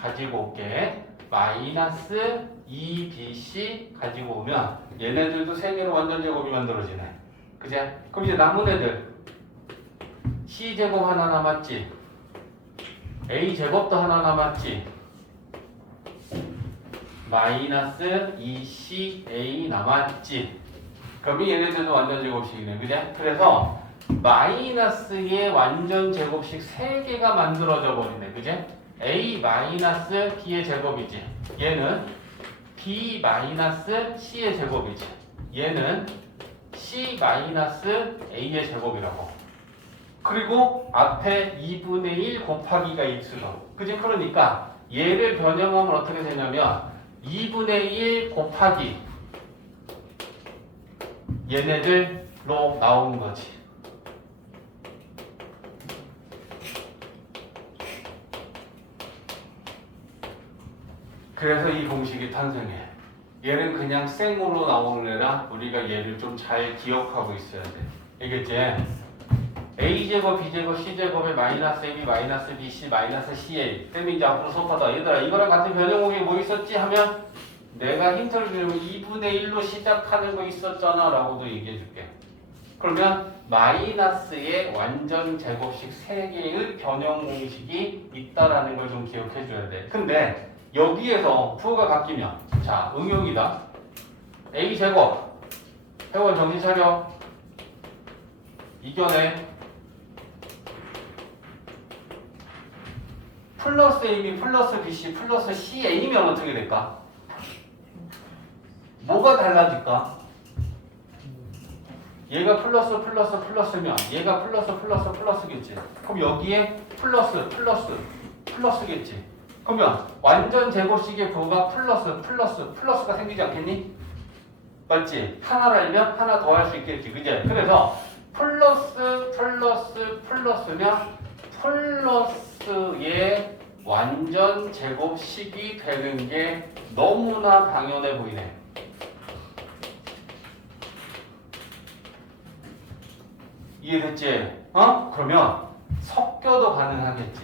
가지고 올게. 마이너스 2BC 가지고 오면 얘네들도 3개로 완전 제곱이 만들어지네. 그제? 그럼 이제 남은 애들 C제곱 하나 남았지. A제곱도 하나 남았지. 마이너스 2CA 남았지. 그럼 얘네들도 완전 제곱식이네. 그제? 그래서 마이너스의 완전 제곱식 3개가 만들어져 버리네. 그제? A 마이너스 B의 제곱이지. 얘는 B 마이너스 C의 제곱이지. 얘는 C 마이너스 A의 제곱이라고. 그리고 앞에 2분의 1 곱하기가 있어. 그지? 그러니까 얘를 변형하면 어떻게 되냐면 2분의 1 곱하기 얘네들로 나오는 거지. 그래서 이 공식이 탄생해. 얘는 그냥 생으로 나오는 애라 우리가 얘를 좀 잘 기억하고 있어야 돼. 알겠지? A제곱, B제곱, C제곱에 마이너스 AB, 마이너스 BC, 마이너스 CA. 쌤이 이제 앞으로 수업하다. 얘들아 이거랑 같은 변형공이 뭐 있었지? 하면 내가 힌트를 주면 2분의 1로 시작하는 거 있었잖아 라고도 얘기해 줄게. 그러면 마이너스의 완전 제곱식 3개의 변형 공식이 있다라는 걸 좀 기억해 줘야 돼. 근데 여기에서 부호가 바뀌면 자 응용이다. A제곱 회원 정신 차려. 이겨내. 플러스 AB 플러스 BC 플러스 CA면 어떻게 될까? 뭐가 달라질까? 얘가 플러스 플러스 플러스면 얘가 플러스 플러스 플러스겠지. 그럼 여기에 플러스 플러스 플러스겠지. 그러면 완전 제곱식의 부호가 플러스 플러스 플러스가 생기지 않겠니? 맞지? 하나를 알면 하나 더 할 수 있겠지. 그지? 그래서 플러스 플러스 플러스면 플러스의 완전 제곱식이 되는 게 너무나 당연해 보이네. 이해됐지? 그러면 섞여도 가능하겠지.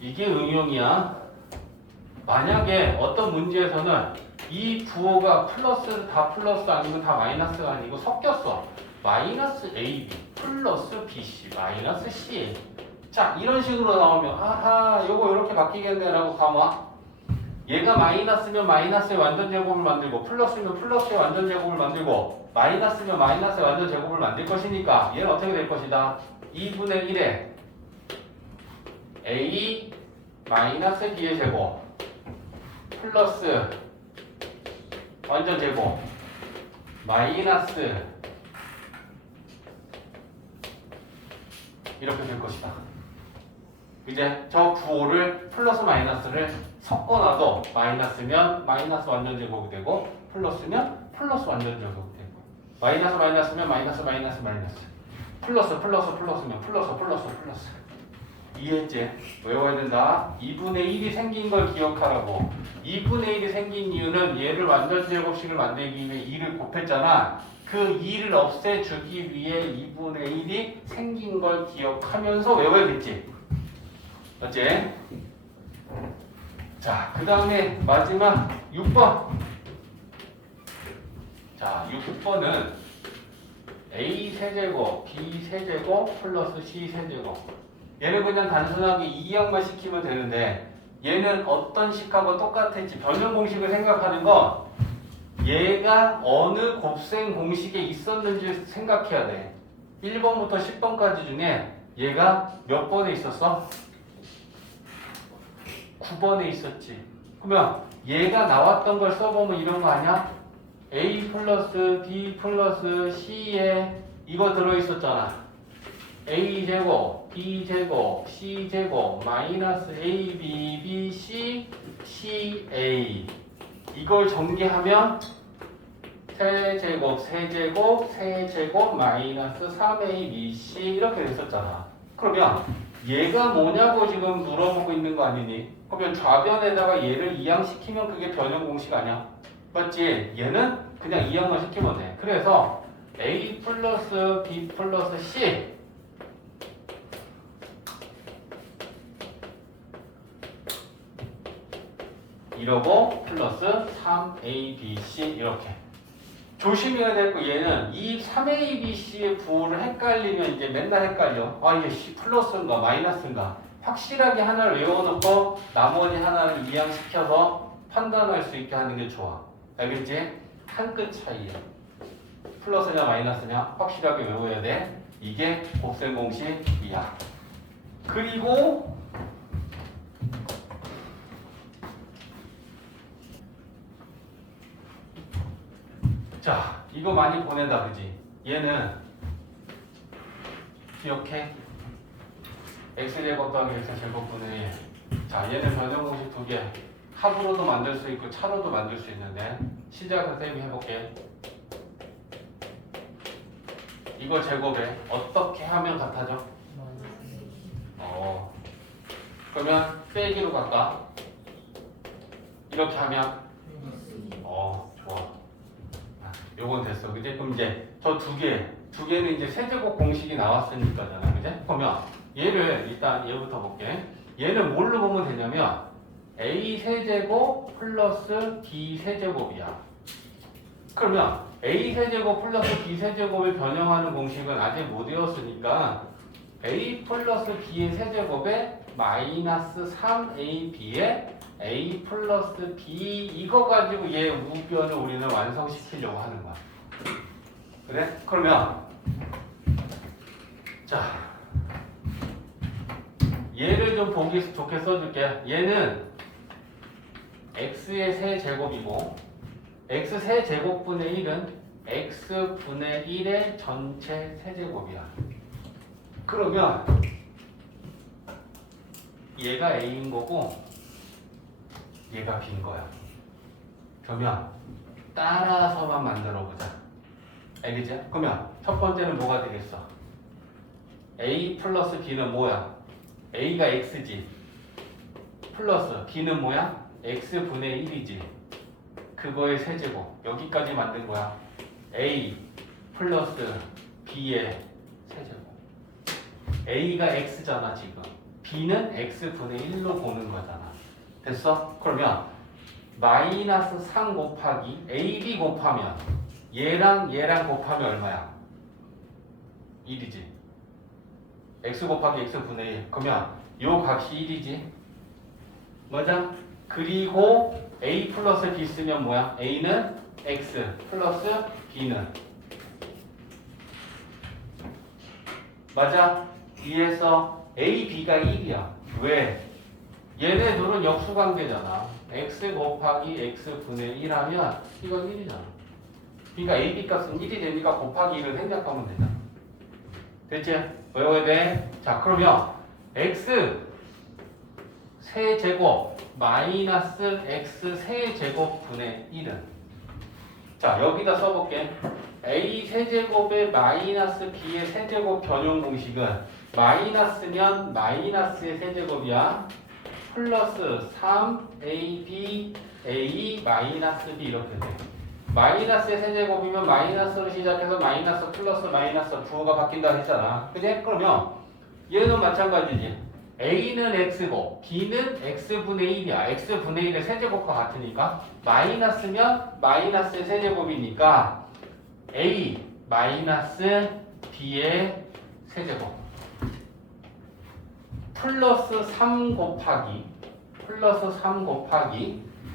이게 응용이야. 만약에 어떤 문제에서는 이 부호가 플러스 다 플러스 아니고 다 마이너스가 아니고 섞였어. 마이너스 AB 플러스 BC 마이너스 CA. 자, 이런 식으로 나오면 아하 요거 이렇게 바뀌겠네 라고 가마. 얘가 마이너스면 마이너스의 완전 제곱을 만들고 플러스면 플러스의 완전 제곱을 만들고 마이너스면 마이너스의 완전 제곱을 만들 것이니까 얘는 어떻게 될 것이다? 2분의 1에 A 마이너스 B의 제곱 플러스 완전 제곱 마이너스 이렇게 될 것이다. 이제 저 부호를 플러스 마이너스를 섞어놔도 마이너스면 마이너스 완전 제곱이 되고 플러스면 플러스 완전 제곱이 되고 마이너스 마이너스면 마이너스 마이너스 마이너스 플러스 플러스 플러스면 플러스 플러스 플러스. 이해했지? 외워야 된다. 2분의 1이 생긴 걸 기억하라고. 2분의 1이 생긴 이유는 얘를 완전 제곱식을 만들기 위해 2를 곱했잖아. 그 2를 없애주기 위해 2분의 1이 생긴 걸 기억하면서 외워야겠지? 맞지? 자, 그 다음에 마지막 6번. 자, 6번은 A 세제곱, B 세제곱 플러스 C 세제곱. 얘는 그냥 단순하게 이항만 시키면 되는데 얘는 어떤 식하고 똑같을지 변형 공식을 생각하는 건 얘가 어느 곱셈 공식에 있었는지 생각해야 돼. 1번부터 10번까지 중에 얘가 몇 번에 있었어? 9번에 있었지. 그러면 얘가 나왔던 걸 써보면 이런 거 아니야? A 플러스 B 플러스 C에 이거 들어있었잖아. A제곱, B제곱, C제곱, 마이너스 AB, BC, CA. 이걸 전개하면 세제곱, 세제곱, 세제곱, 마이너스 3ABC 이렇게 됐었잖아. 그러면 얘가 뭐냐고 지금 물어보고 있는 거 아니니? 그러면 좌변에다가 얘를 이항시키면 그게 변형 공식 아니야? 맞지? 얘는 그냥 이항만 시키면 돼. 그래서 A 플러스 B 플러스 C 이러고 플러스 3ABC 이렇게. 조심해야 될 거 얘는 이 3ABC의 부호를 헷갈리면 이제 맨날 헷갈려. 아 이게 C 플러스인가 마이너스인가. 확실하게 하나를 외워놓고 나머지 하나를 이항시켜서 판단할 수 있게 하는 게 좋아. 알겠지? 한 끗 차이야. 플러스냐 마이너스냐 확실하게 외워야 돼. 이게 곱셈 공식이야. 그리고 자, 이거 많이 보낸다, 그지? 얘는 기억해? x제곱 더하기 x제곱분의 1. 자, 얘는 변형 공식 두 개. 합으로도 만들 수 있고 차로도 만들 수 있는데 시작은 쌤이 해볼게. 이거 제곱에 어떻게 하면 같아져? 그러면 빼기로 갈까? 이렇게 하면 좋아. 요건 됐어. 그지? 그럼 이제 저 두 개는 이제 세제곱 공식이 나왔으니까잖아. 그지? 그러면 얘를 일단 얘부터 볼게. 얘는 뭘로 보면 되냐면 A 세제곱 플러스 B 세제곱이야. 그러면 A 세제곱 플러스 B 세제곱을 변형하는 공식은 아직 못 외웠으니까 A 플러스 B의 세제곱에 마이너스 3AB에 A 플러스 B 이거 가지고 얘 우변을 우리는 완성시키려고 하는 거야. 그래? 그러면 자 얘를 좀 보기 좋게 써줄게. 얘는 x의 세제곱이고 x 세제곱분의 1은 x분의 1의 전체 세제곱이야. 그러면 얘가 a인 거고 얘가 b인 거야. 그러면 따라서만 만들어 보자. 알겠지? 그러면 첫 번째는 뭐가 되겠어? a 플러스 b는 뭐야? a가 x지. 플러스 b는 뭐야? x분의 1이지. 그거의 세제곱. 여기까지 만든 거야. a 플러스 b의 세제곱. a가 x잖아 지금. b는 x분의 1로 보는 거잖아. 됐어? 그러면 마이너스 3 곱하기 ab 곱하면 얘랑 곱하면 얼마야? 1이지. x 곱하기 x분의 1. 그러면 요 값이 1이지. 맞아? 그리고 a 플러스 b 쓰면 뭐야? a는 x 플러스 b는 맞아? 위에서 a, b가 1이야. 왜? 얘네들은 역수관계잖아. x 곱하기 x분의 1 하면 이건 1이잖아. 그러니까 a, b 값은 1이 되니까 곱하기 1을 생략하면 되잖아. 됐지? 외워야 돼? 자, 그러면 x 세제곱 마이너스 x 세제곱분의 1은 자, 여기다 써볼게. a 세제곱의 마이너스 b의 세제곱 변형 공식은 마이너스면 마이너스의 세제곱이야. 플러스 3ab a 마이너스 b 이렇게 돼. 마이너스의 세제곱이면 마이너스로 시작해서 마이너스 플러스 마이너스 부호가 바뀐다 했잖아. 그지? 그러면 얘는 마찬가지지. a는 x고 b는 x분의 1이야. x분의 1의 세제곱과 같으니까 마이너스면 마이너스의 세제곱이니까 a 마이너스 b의 세제곱 플러스 3 곱하기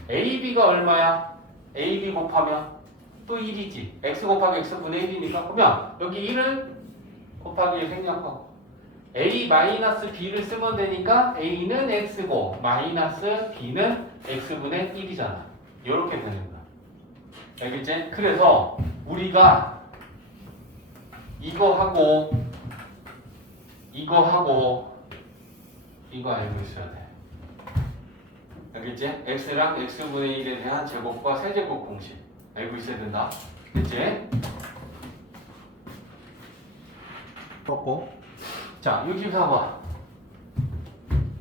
ab가 얼마야? ab 곱하면 또 1이지. x 곱하기 x분의 1이니까 그러면 여기 1을 곱하기 1 생략하고 a 마이너스 b를 쓰면 되니까 a는 x고 마이너스 b는 x분의 1이잖아. 이렇게 되는 거야. 알겠지? 그래서 우리가 이거 하고 이거 알고 있어야 돼. 알겠지? x랑 x분의 1에 대한 제곱과 세제곱 공식 알고 있어야 된다. 됐지? 뻗고 자, 64번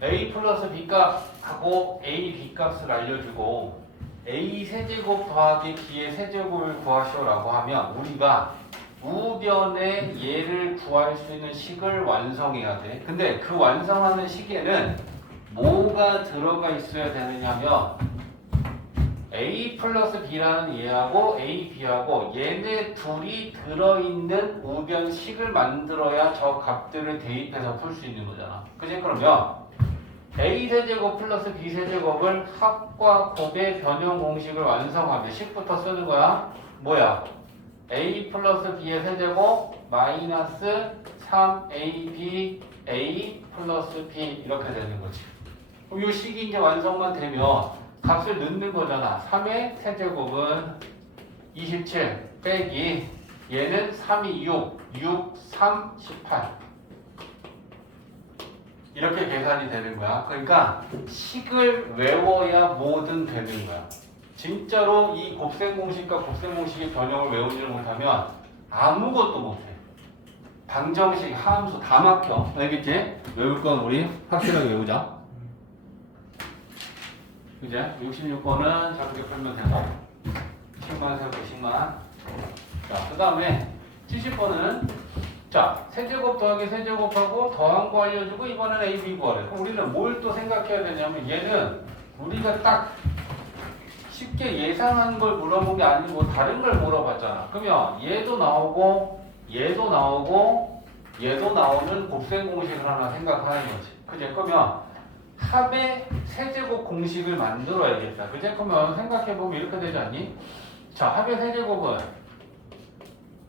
a 플러스 b 값하고 a b 값을 알려주고 a 세제곱 더하기 b의 세제곱을 구하시오라고 하면 우리가 우변의 얘를 구할 수 있는 식을 완성해야 돼. 근데 그 완성하는 식에는 뭐가 들어가 있어야 되느냐면 a 플러스 b라는 얘하고 a, b하고 얘네 둘이 들어있는 우변식을 만들어야 저 값들을 대입해서 풀 수 있는 거잖아. 그치? 그러면 a 세제곱 플러스 b 세제곱을 합과 곱의 변형 공식을 완성하면 식부터 쓰는 거야. 뭐야? a 플러스 b의 세제곱 마이너스 3ab a 플러스 b 이렇게 되는 거지. 그럼 이 식이 이제 완성만 되면 값을 넣는 거잖아. 3의 세제곱은 27 빼기 얘는 3이 6, 3, 18 이렇게 계산이 되는 거야. 그러니까 식을 외워야 뭐든 되는 거야. 진짜로 이 곱셈 공식과 곱셈 공식의 변형을 외우지를 못하면 아무것도 못해. 방정식, 함수 다 막혀. 알겠지? 외울 건 우리 확실하게 외우자. 이제 66번은 자그게 풀면 되고 10만 세고 10만. 자, 그 다음에 70번은 자, 세제곱 더하기 세제곱하고 더한 거 알려주고 이번에는 a, b 구하래. 그럼 우리는 뭘 또 생각해야 되냐면 얘는 우리가 딱 쉽게 예상한 걸 물어본 게 아니고 다른 걸 물어봤잖아. 그러면 얘도 나오고 얘도 나오고 얘도 나오는 곱셈 공식을 하나 생각하는 거지. 그제? 그러면 합의 세제곱 공식을 만들어야겠다. 그제? 그러면 생각해보면 이렇게 되지 않니? 자, 합의 세제곱은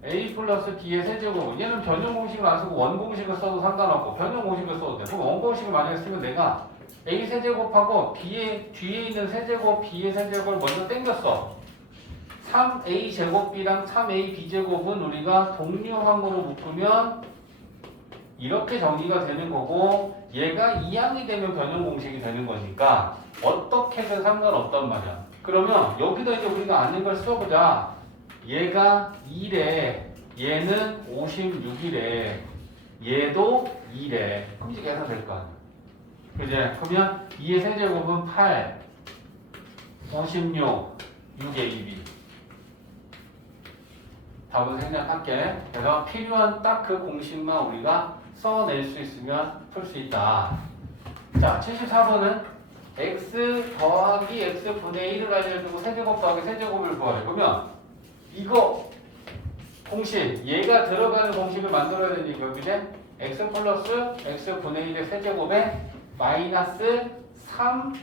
a 플러스 b의 세제곱은 얘는 변형 공식을 안 쓰고 원 공식을 써도 상관없고 변형 공식을 써도 돼. 그럼 원 공식을 만약에 쓰면 내가 a 세제곱하고 b의 뒤에 있는 세제곱 b의 세제곱을 먼저 땡겼어. 3a제곱b랑 3ab제곱은 우리가 동류항으로 묶으면 이렇게 정리가 되는 거고 얘가 2항이 되면 변형 공식이 되는 거니까 어떻게든 상관없단 말이야. 그러면 여기다 이제 우리가 아는 걸 써보자. 얘가 2래, 얘는 56이래, 얘도 2래. 그럼 이제 계산될 거 아니야. 그제? 그러면 2의 세제곱은 8, 56, 6의 2b. 답은 생략할게. 그래서 필요한 딱 그 공식만 우리가 써낼 수 있으면 풀 수 있다. 자, 74번은 x 더하기 x분의 1을 알려주고 세제곱 더하기 세제곱을 구하래. 그러면 이거 공식, 얘가 들어가는 공식을 만들어야 되니까 그제? x 플러스 x분의 1의 세제곱에 마이너스 3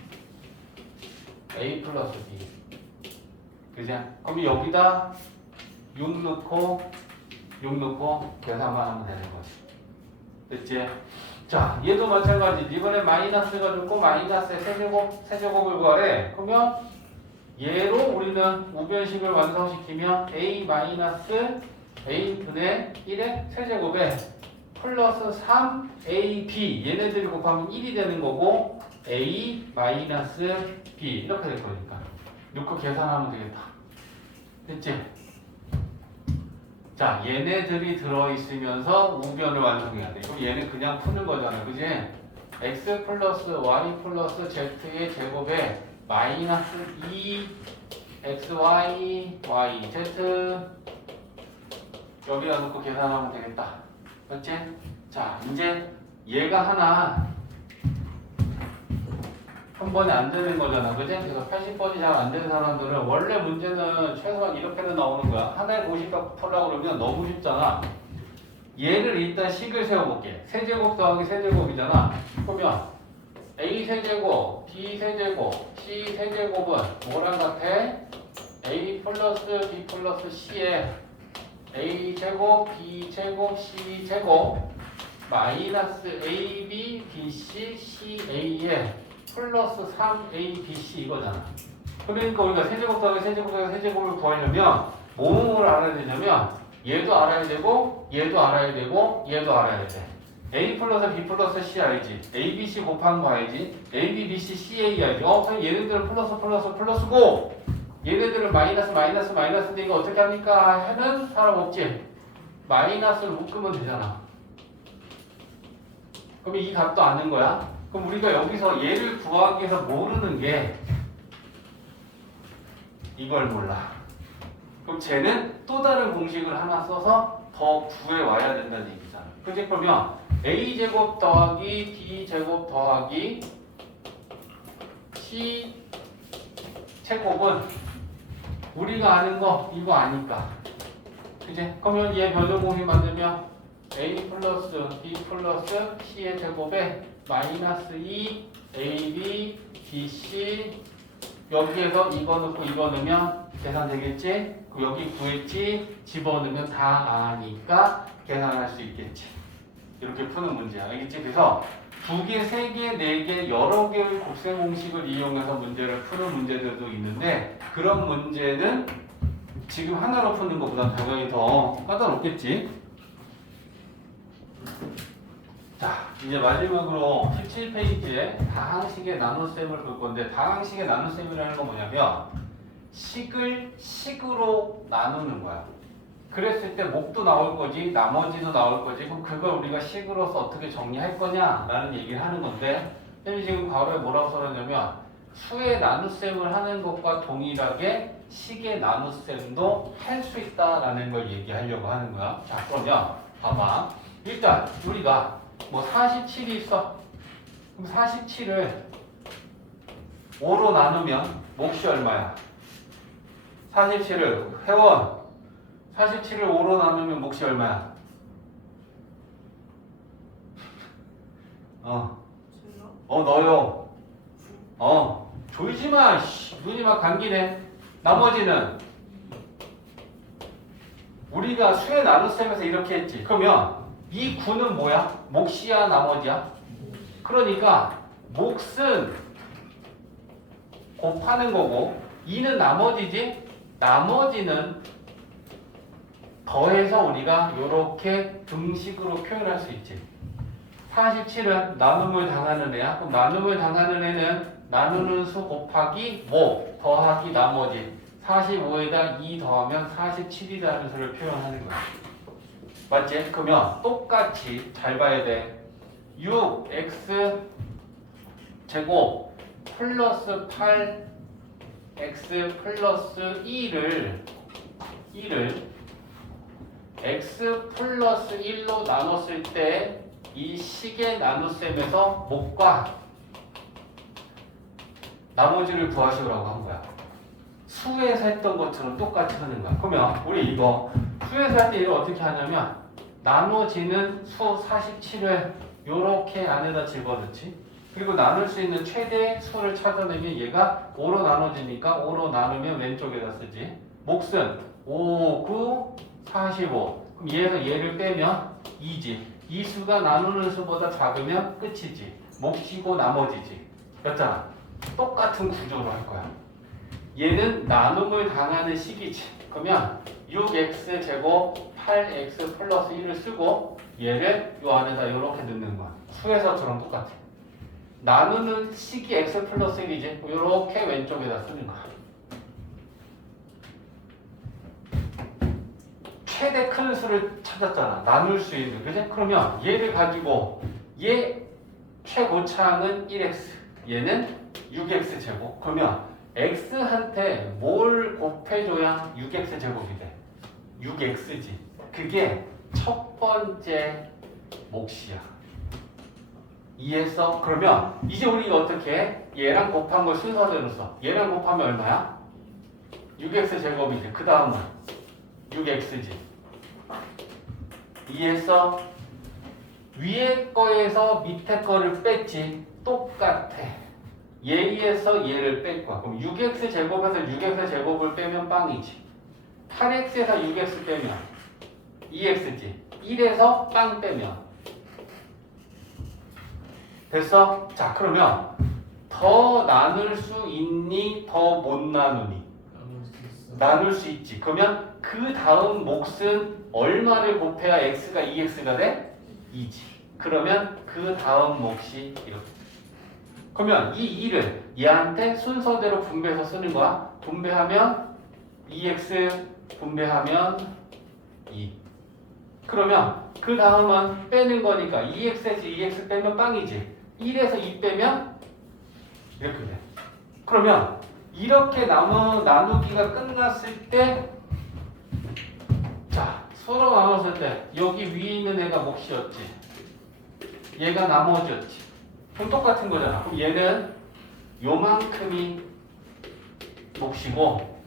a 플러스 b. 그죠? 그럼 여기다 6 넣고 계산만 하면 되는 거지. 됐지? 자, 얘도 마찬가지. 이번에 마이너스가 죽고 마이너스의 세제곱을 구하래. 그러면 얘로 우리는 우변식을 완성시키면 a 마이너스 a분의 1의 세제곱에 플러스 3ab 얘네들이 곱하면 1이 되는 거고 a 마이너스 b 이렇게 될 거니까 넣고 계산하면 되겠다. 됐지? 자, 얘네들이 들어있으면서 우변을 완성해야 돼. 그럼 얘는 그냥 푸는 거잖아. 그지? x 플러스 y 플러스 z의 제곱에 마이너스 2 xy y z 여기다 놓고 계산하면 되겠다. 맞지? 자, 이제 얘가 하나 한 번에 안 되는 거잖아. 그지? 그래서 80번이 잘 안 되는 사람들은 원래 문제는 최소한 이렇게는 나오는 거야. 하나의 공식 갖고 풀려고 그러면 너무 쉽잖아. 얘를 일단 식을 세워볼게. 세제곱 더하기 세제곱이잖아. 그러면 a 세제곱, b 세제곱, c 세제곱은 뭐랑 같아? a 플러스 b 플러스 c에 a 제곱, b 제곱, c 제곱 마이너스 ab, bc, ca에 플러스 3abc 이거잖아. 그러니까 우리가 세제곱 더하기 세제곱 더하기 세제곱을 구하려면 뭐를 알아야 되냐면 얘도 알아야 되고 얘도 알아야 되고 얘도 알아야 돼. a 플러스 b 플러스 c 알지? abc 곱한 거 알지? ab, bc, ca 알지? 그럼 얘네들은 플러스고 얘네들은 마이너스인데 이거 어떻게 합니까? 하는 사람 없지? 마이너스를 묶으면 되잖아. 그럼 이 값도 아는 거야? 그럼 우리가 여기서 얘를 구하기 위해서 모르는 게 이걸 몰라. 그럼 쟤는 또 다른 공식을 하나 써서 더 구해 와야 된다는 얘기잖아. 그치? 그러면 a제곱 더하기 b제곱 더하기 c제곱은 우리가 아는 거 이거 아니까. 그치? 그러면 얘 변형 공식 만들면 a 플러스 b 플러스 c의 제곱에 마이너스 2 ab bc 여기에서 이거 넣고 이거 넣으면 계산되겠지? 여기 구했지? 집어넣으면 다 아니까 계산할 수 있겠지. 이렇게 푸는 문제야. 알겠지? 그래서 2개, 3개, 4개 여러 개의 곱셈 공식을 이용해서 문제를 푸는 문제들도 있는데 그런 문제는 지금 하나로 푸는 것보다 당연히 더 까다롭겠지? 자, 이제 마지막으로 17페이지에 다항식의 나눗셈을 볼 건데 다항식의 나눗셈이라는 건 뭐냐면 식을 식으로 나누는 거야. 그랬을 때 목도 나올 거지 나머지도 나올 거지 그럼 그걸 우리가 식으로서 어떻게 정리할 거냐 라는 얘기를 하는 건데 쌤이 지금 괄호에 뭐라고 써놨냐면 수의 나눗셈을 하는 것과 동일하게 식의 나눗셈도 할 수 있다라는 걸 얘기하려고 하는 거야. 자, 그러면 봐봐. 일단 우리가 뭐 47이 있어. 그럼 47을 5로 나누면 몫이 얼마야? 47을 회원 47을 5로 나누면 몫이 얼마야? 너요. 졸지 마. 눈이 막 감기네. 나머지는 우리가 수의 나눗셈에서 이렇게 했지. 그러면 이 9는 뭐야? 몫이야 나머지야? 그러니까 몫은 곱하는 거고 2는 나머지지? 나머지는 더해서 우리가 이렇게 등식으로 표현할 수 있지. 47은 나눔을 당하는 애야. 그럼 나눔을 당하는 애는 나누는 수 곱하기 5 더하기 나머지 45에다 2 더하면 47이라는 수를 표현하는 거야. 맞지? 그러면 똑같이 잘 봐야 돼. 6x 제곱 플러스 8x 플러스 2를 x 플러스 1로 나눴을 때 이 식의 나눗셈에서 목과 나머지를 구하시오라고 한 거야. 수에서 했던 것처럼 똑같이 하는 거야. 그러면 우리 이거 수에서 할 때 이걸 어떻게 하냐면 나눠지는 수 47을 요렇게 안에다 집어넣지. 그리고 나눌 수 있는 최대 수를 찾아내면 얘가 5로 나눠지니까 5로 나누면 왼쪽에다 쓰지. 몫은 5, 9, 45. 그럼 얘에서 얘를 빼면 2지. 이 수가 나누는 수보다 작으면 끝이지. 몫이고 나머지지. 였잖아. 똑같은 구조로 할 거야. 얘는 나눔을 당하는 식이지. 그러면 6x 제곱 8x 플러스 1을 쓰고 얘를 요 안에다 이렇게 넣는 거야. 수에서처럼 똑같아. 나누는 식이 x 플러스 1이지. 이렇게 왼쪽에다 쓰는 거야. 최대 큰 수를 찾았잖아. 나눌 수 있는. 그지? 그러면 얘를 가지고 얘 최고차항은 1x. 얘는 6x 제곱. 그러면 x한테 뭘 곱해줘야 6x 제곱이 돼? 6x지. 그게 첫 번째 몫이야. 이해했어? 그러면 이제 우리가 어떻게 해? 얘랑 곱한 걸 순서대로 써. 얘랑 곱하면 얼마야? 6x 제곱이지. 그 다음은 6x지. 이해했어? 위에 거에서 밑에 거를 뺐지. 똑같아. 얘에서 얘를 뺄 거야. 그럼 6x 제곱에서 6x 제곱을 빼면 빵이지. 8x에서 6x 빼면 2x지. 1에서 빵 빼면 됐어? 자, 그러면 더 나눌 수 있니? 더 못 나누니? 나눌 수 있어. 나눌 수 있지. 그러면 그 다음 몫은 얼마를 곱해야 x가 2x가 돼? 2지. 그러면 그 다음 몫이 이렇게. 그러면 이 2를 얘한테 순서대로 분배해서 쓰는 거야. 분배하면 2x 분배하면 2. 그러면 그 다음은 빼는 거니까 2x에서 2x 빼면 빵이지. 1에서 2 빼면 이렇게 돼. 그러면 이렇게 나누기가 끝났을 때 자, 서로 나눴을 때 여기 위에 있는 애가 몫이었지. 얘가 나머지였지. 그럼 똑같은 거잖아. 그럼 얘는 요만큼이 몫이고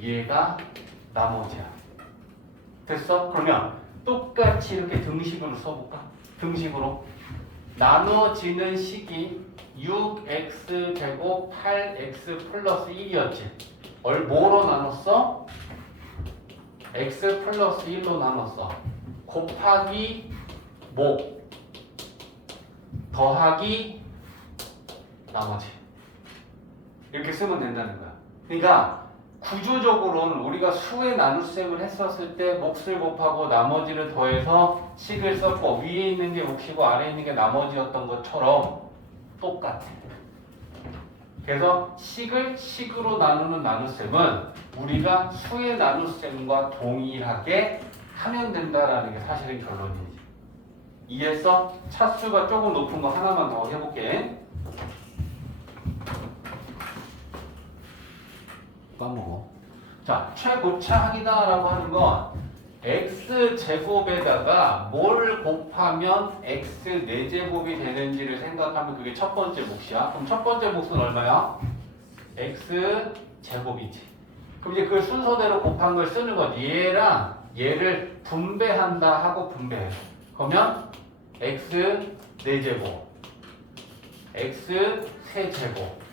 얘가 나머지야. 됐어? 그러면 똑같이 이렇게 등식으로 써볼까? 등식으로 나눠지는 식이 6x 제곱 8x 플러스 1이었지. 뭐로 나눴어? x 플러스 1로 나눴어. 곱하기 목 더하기 나머지. 이렇게 쓰면 된다는 거야. 그러니까 구조적으로는 우리가 수의 나눗셈을 했었을 때 몫을 곱하고 나머지를 더해서 식을 썼고 위에 있는 게 몫이고 아래에 있는 게 나머지였던 것처럼 똑같아. 그래서 식을 식으로 나누는 나눗셈은 우리가 수의 나눗셈과 동일하게 하면 된다라는 게 사실은 결론이지. 이해했어? 차수가 조금 높은 거 하나만 더 해볼게. 까먹어. 자, 최고차항이다라고 하는 건 x제곱에다가 뭘 곱하면 x 4제곱이 되는지를 생각하면 그게 첫 번째 몫이야. 그럼 첫 번째 몫은 얼마야? x제곱이지. 그럼 이제 그 순서대로 곱한 걸 쓰는 거지. 얘랑 얘를 분배한다 하고 분배해. 그러면 x 4제곱 x 3제곱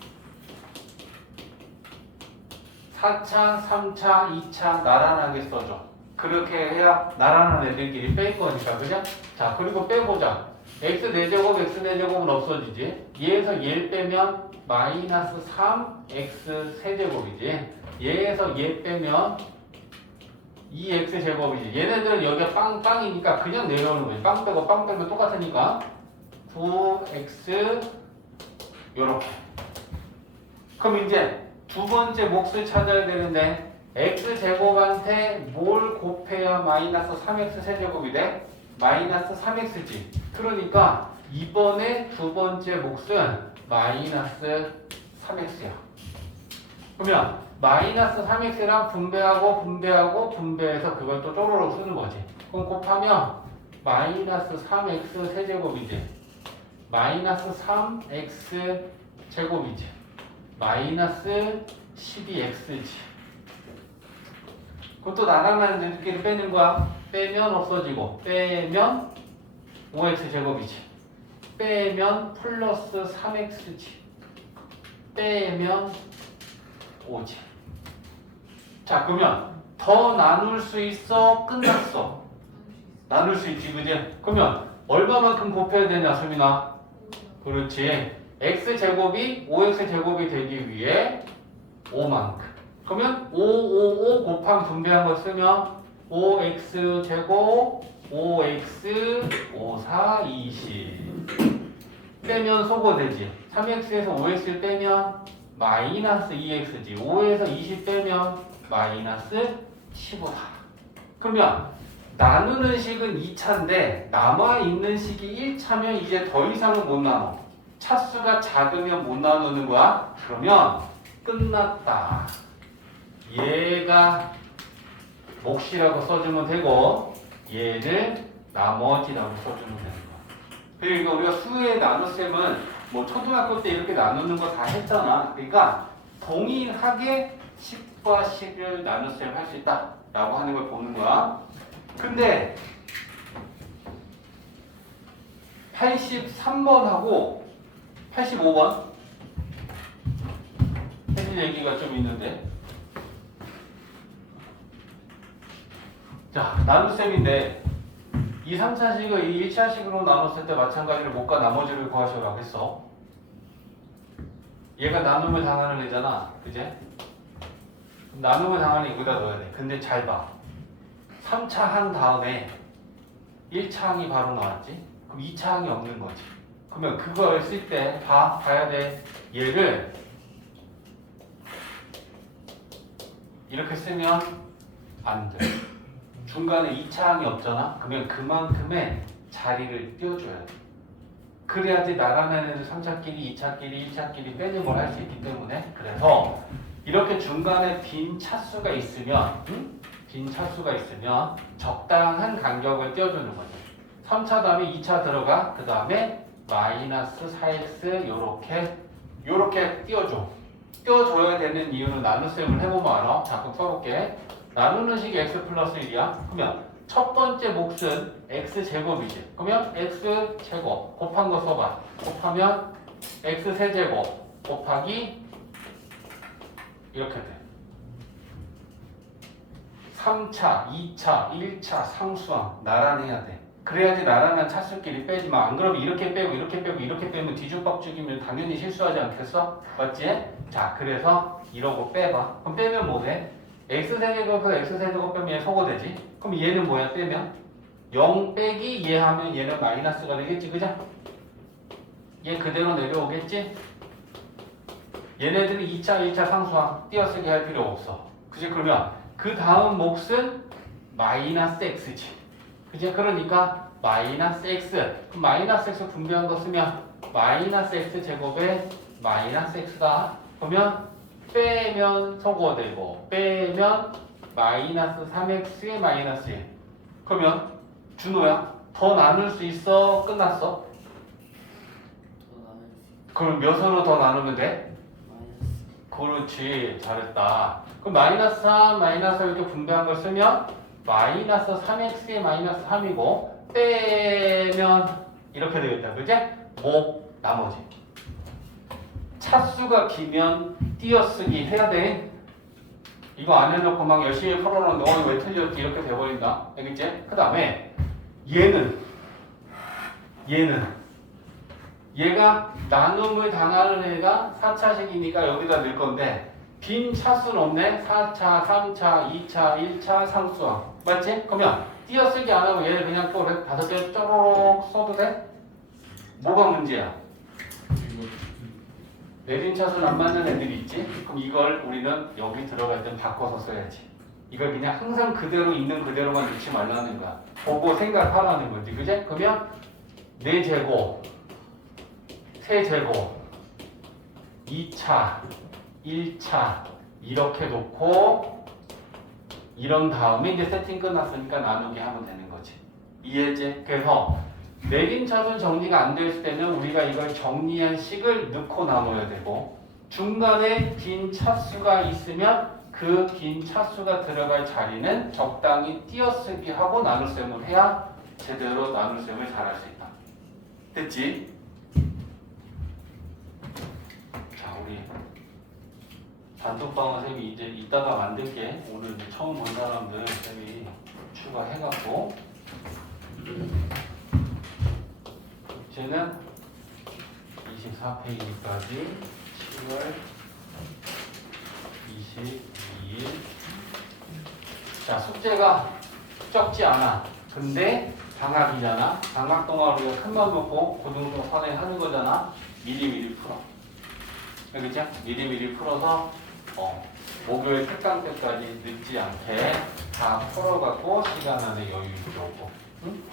4차, 3차, 2차 나란하게 써줘. 그렇게 해야 나란한 애들끼리 뺄 거니까, 그죠? 자, 그리고 빼보자. x 4제곱, x 4제곱은 없어지지. 얘에서 얘를 빼면 마이너스 3, x 3제곱이지. 얘에서 얘 빼면 2x 제곱이지. 얘네들은 여기가 빵이니까 그냥 내려오는 거지. 빵 빼면 똑같으니까 9x 요렇게. 그럼 이제 두 번째 몫을 찾아야 되는데 x 제곱한테 뭘 곱해야 마이너스 3x 세제곱이 돼? 마이너스 3x지. 그러니까 이번에 두 번째 몫은 마이너스 3x야. 그러면 마이너스 3x랑 분배해서 그걸 또 쪼로록 쓰는 거지. 그럼 곱하면 마이너스 3x 세제곱이지. 마이너스 3x 제곱이지. 마이너스 12x지. 그것도 나눠나는 애들끼리 빼는 거야. 빼면 없어지고, 빼면 5x 제곱이지. 빼면 플러스 3x지. 빼면 5지. 자, 그러면 더 나눌 수 있어? 끝났어? 나눌 수 있지, 그지? 그러면 얼마만큼 곱해야 되냐, 수민아? 그렇지. x제곱이 5x제곱이 되기 위해 5만큼. 그러면 5 곱한 분배한 거 쓰면 5x제곱 5x 5, 4, 20 빼면 소거되지. 3x에서 5x를 빼면 마이너스 2x지. 5에서 20 빼면 마이너스 15다. 그러면 나누는 식은 2차인데 남아있는 식이 1차면 이제 더 이상은 못 나눠. 차수가 작으면 못 나누는 거야. 그러면 끝났다. 얘가 몫이라고 써주면 되고 얘를 나머지라고 써주면 되는 거야. 그러니까 우리가 수의 나눗셈은 뭐 초등학교 때 이렇게 나누는 거 다 했잖아. 그러니까 동일하게 식과 식을 나눗셈 할 수 있다 라고 하는 걸 보는 거야. 근데 83번하고 85번 해줄 얘기가 좀 있는데, 자, 나눗셈인데 2, 3차식을 1차식으로 나눴을 때 마찬가지로 못과 나머지를 구하시라고 했어. 얘가 나눔을 당하는 애잖아. 그제? 나눔을 당하는 이거다 넣어야 돼. 근데 잘 봐. 3차 한 다음에 1차 항이 바로 나왔지? 그럼 2차 항이 없는 거지. 그러면 그걸 쓸 때 봐야 돼. 얘를 이렇게 쓰면 안 돼. 중간에 2차 항이 없잖아? 그러면 그만큼의 자리를 띄워줘야 돼. 그래야지 나가는 애들 3차끼리, 2차끼리, 1차끼리 빼는 걸 할 수 있기 때문에. 그래서 이렇게 중간에 빈 차수가 있으면 빈 차수가 있으면 적당한 간격을 띄워주는 거지. 3차 다음에 2차 들어가. 그 다음에 마이너스 4x 요렇게 띄워줘. 띄워줘야 되는 이유는 나눗셈을 해보면 알아. 자꾸 써볼게. 나누는 식이 x 플러스 1이야. 그러면 첫 번째 몫은 x제곱이지. 그러면 x제곱 곱한 거 써봐. 곱하면 x세제곱 곱하기 이렇게 돼. 3차, 2차, 1차 상수항 나란해야 돼. 그래야지 나란한 차수끼리 빼지만 안 그러면 이렇게 빼고 이렇게 빼고 이렇게 빼면 뒤죽박죽이면 당연히 실수하지 않겠어? 맞지? 자, 그래서 이러고 빼봐. 그럼 빼면 뭐 돼? x세제곱에서 x세제곱 빼면 얘 소거되지? 그럼 얘는 뭐야 빼면? 0 빼기 얘 하면 얘는 마이너스가 되겠지, 그죠? 얘 그대로 내려오겠지? 얘네들은 2차, 1차 상수항 띄어쓰기 할 필요 없어. 그지? 그러면 그 다음 몫은 마이너스 x지. 그지? 그러니까 마이너스 x. 그럼 마이너스 x 분배한 거 쓰면 마이너스 x 제곱에 마이너스 x다. 그러면 빼면 소거되고 빼면 마이너스 3x에 마이너스 1. 그러면 준호야 더 나눌 수 있어? 끝났어? 그럼 몇으로 더 나누면 돼? 그렇지, 잘했다. 그럼 마이너스 3, 마이너스 이렇게 분배한 걸 쓰면 마이너스 3x에 마이너스 3이고 빼면 이렇게 되겠다. 그지? 뭐 나머지 차수가 기면 띄어쓰기 해야 돼. 이거 안 해놓고 막 열심히 풀어놓는데 왜 틀렸지 이렇게 돼버린다. 알겠지? 그 다음에 얘가 나눔을 당하는 애가 4차식이니까 여기다 넣을 건데 빈 차수는 없네. 4차, 3차, 2차, 1차 상수항. 맞지? 그러면 띄어쓰기 안 하고 얘를 그냥 또 5개 쪼로록 써도 돼? 뭐가 문제야? 이거 내린 차수는 안 맞는 애들이 있지? 그럼 이걸 우리는 여기 들어갈 땐 바꿔서 써야지. 이걸 그냥 항상 그대로 있는 그대로만 넣지 말라는 거야. 보고 생각하라는 거지. 그지? 그러면 4제곱, 3제곱, 2차, 1차 이렇게 놓고 이런 다음에 이제 세팅 끝났으니까 나누기 하면 되는 거지. 이해했지? 그래서 내린 차순 정리가 안 됐을 때는 우리가 이걸 정리한 식을 넣고 나눠야 되고 중간에 빈 차수가 있으면 그 빈 차수가 들어갈 자리는 적당히 띄어쓰기 하고 나눗셈을 해야 제대로 나눗셈을 잘 할 수 있다. 됐지? 자, 우리 단톡방은 쌤이 이제 이따가 만들게. 오늘 이제 처음 본 사람들 쌤이 추가해갖고 이제는 24페이지까지 10월 22일. 자, 숙제가 적지 않아. 근데 방학이잖아. 방학 동안 우리가 큰맘 먹고 고등부 선행하는 거잖아. 미리미리 풀어. 그렇죠? 미리미리 풀어서 목요일 특강 때까지 늦지 않게 다 풀어갖고 시간 안에 여유 있게 오고. 응?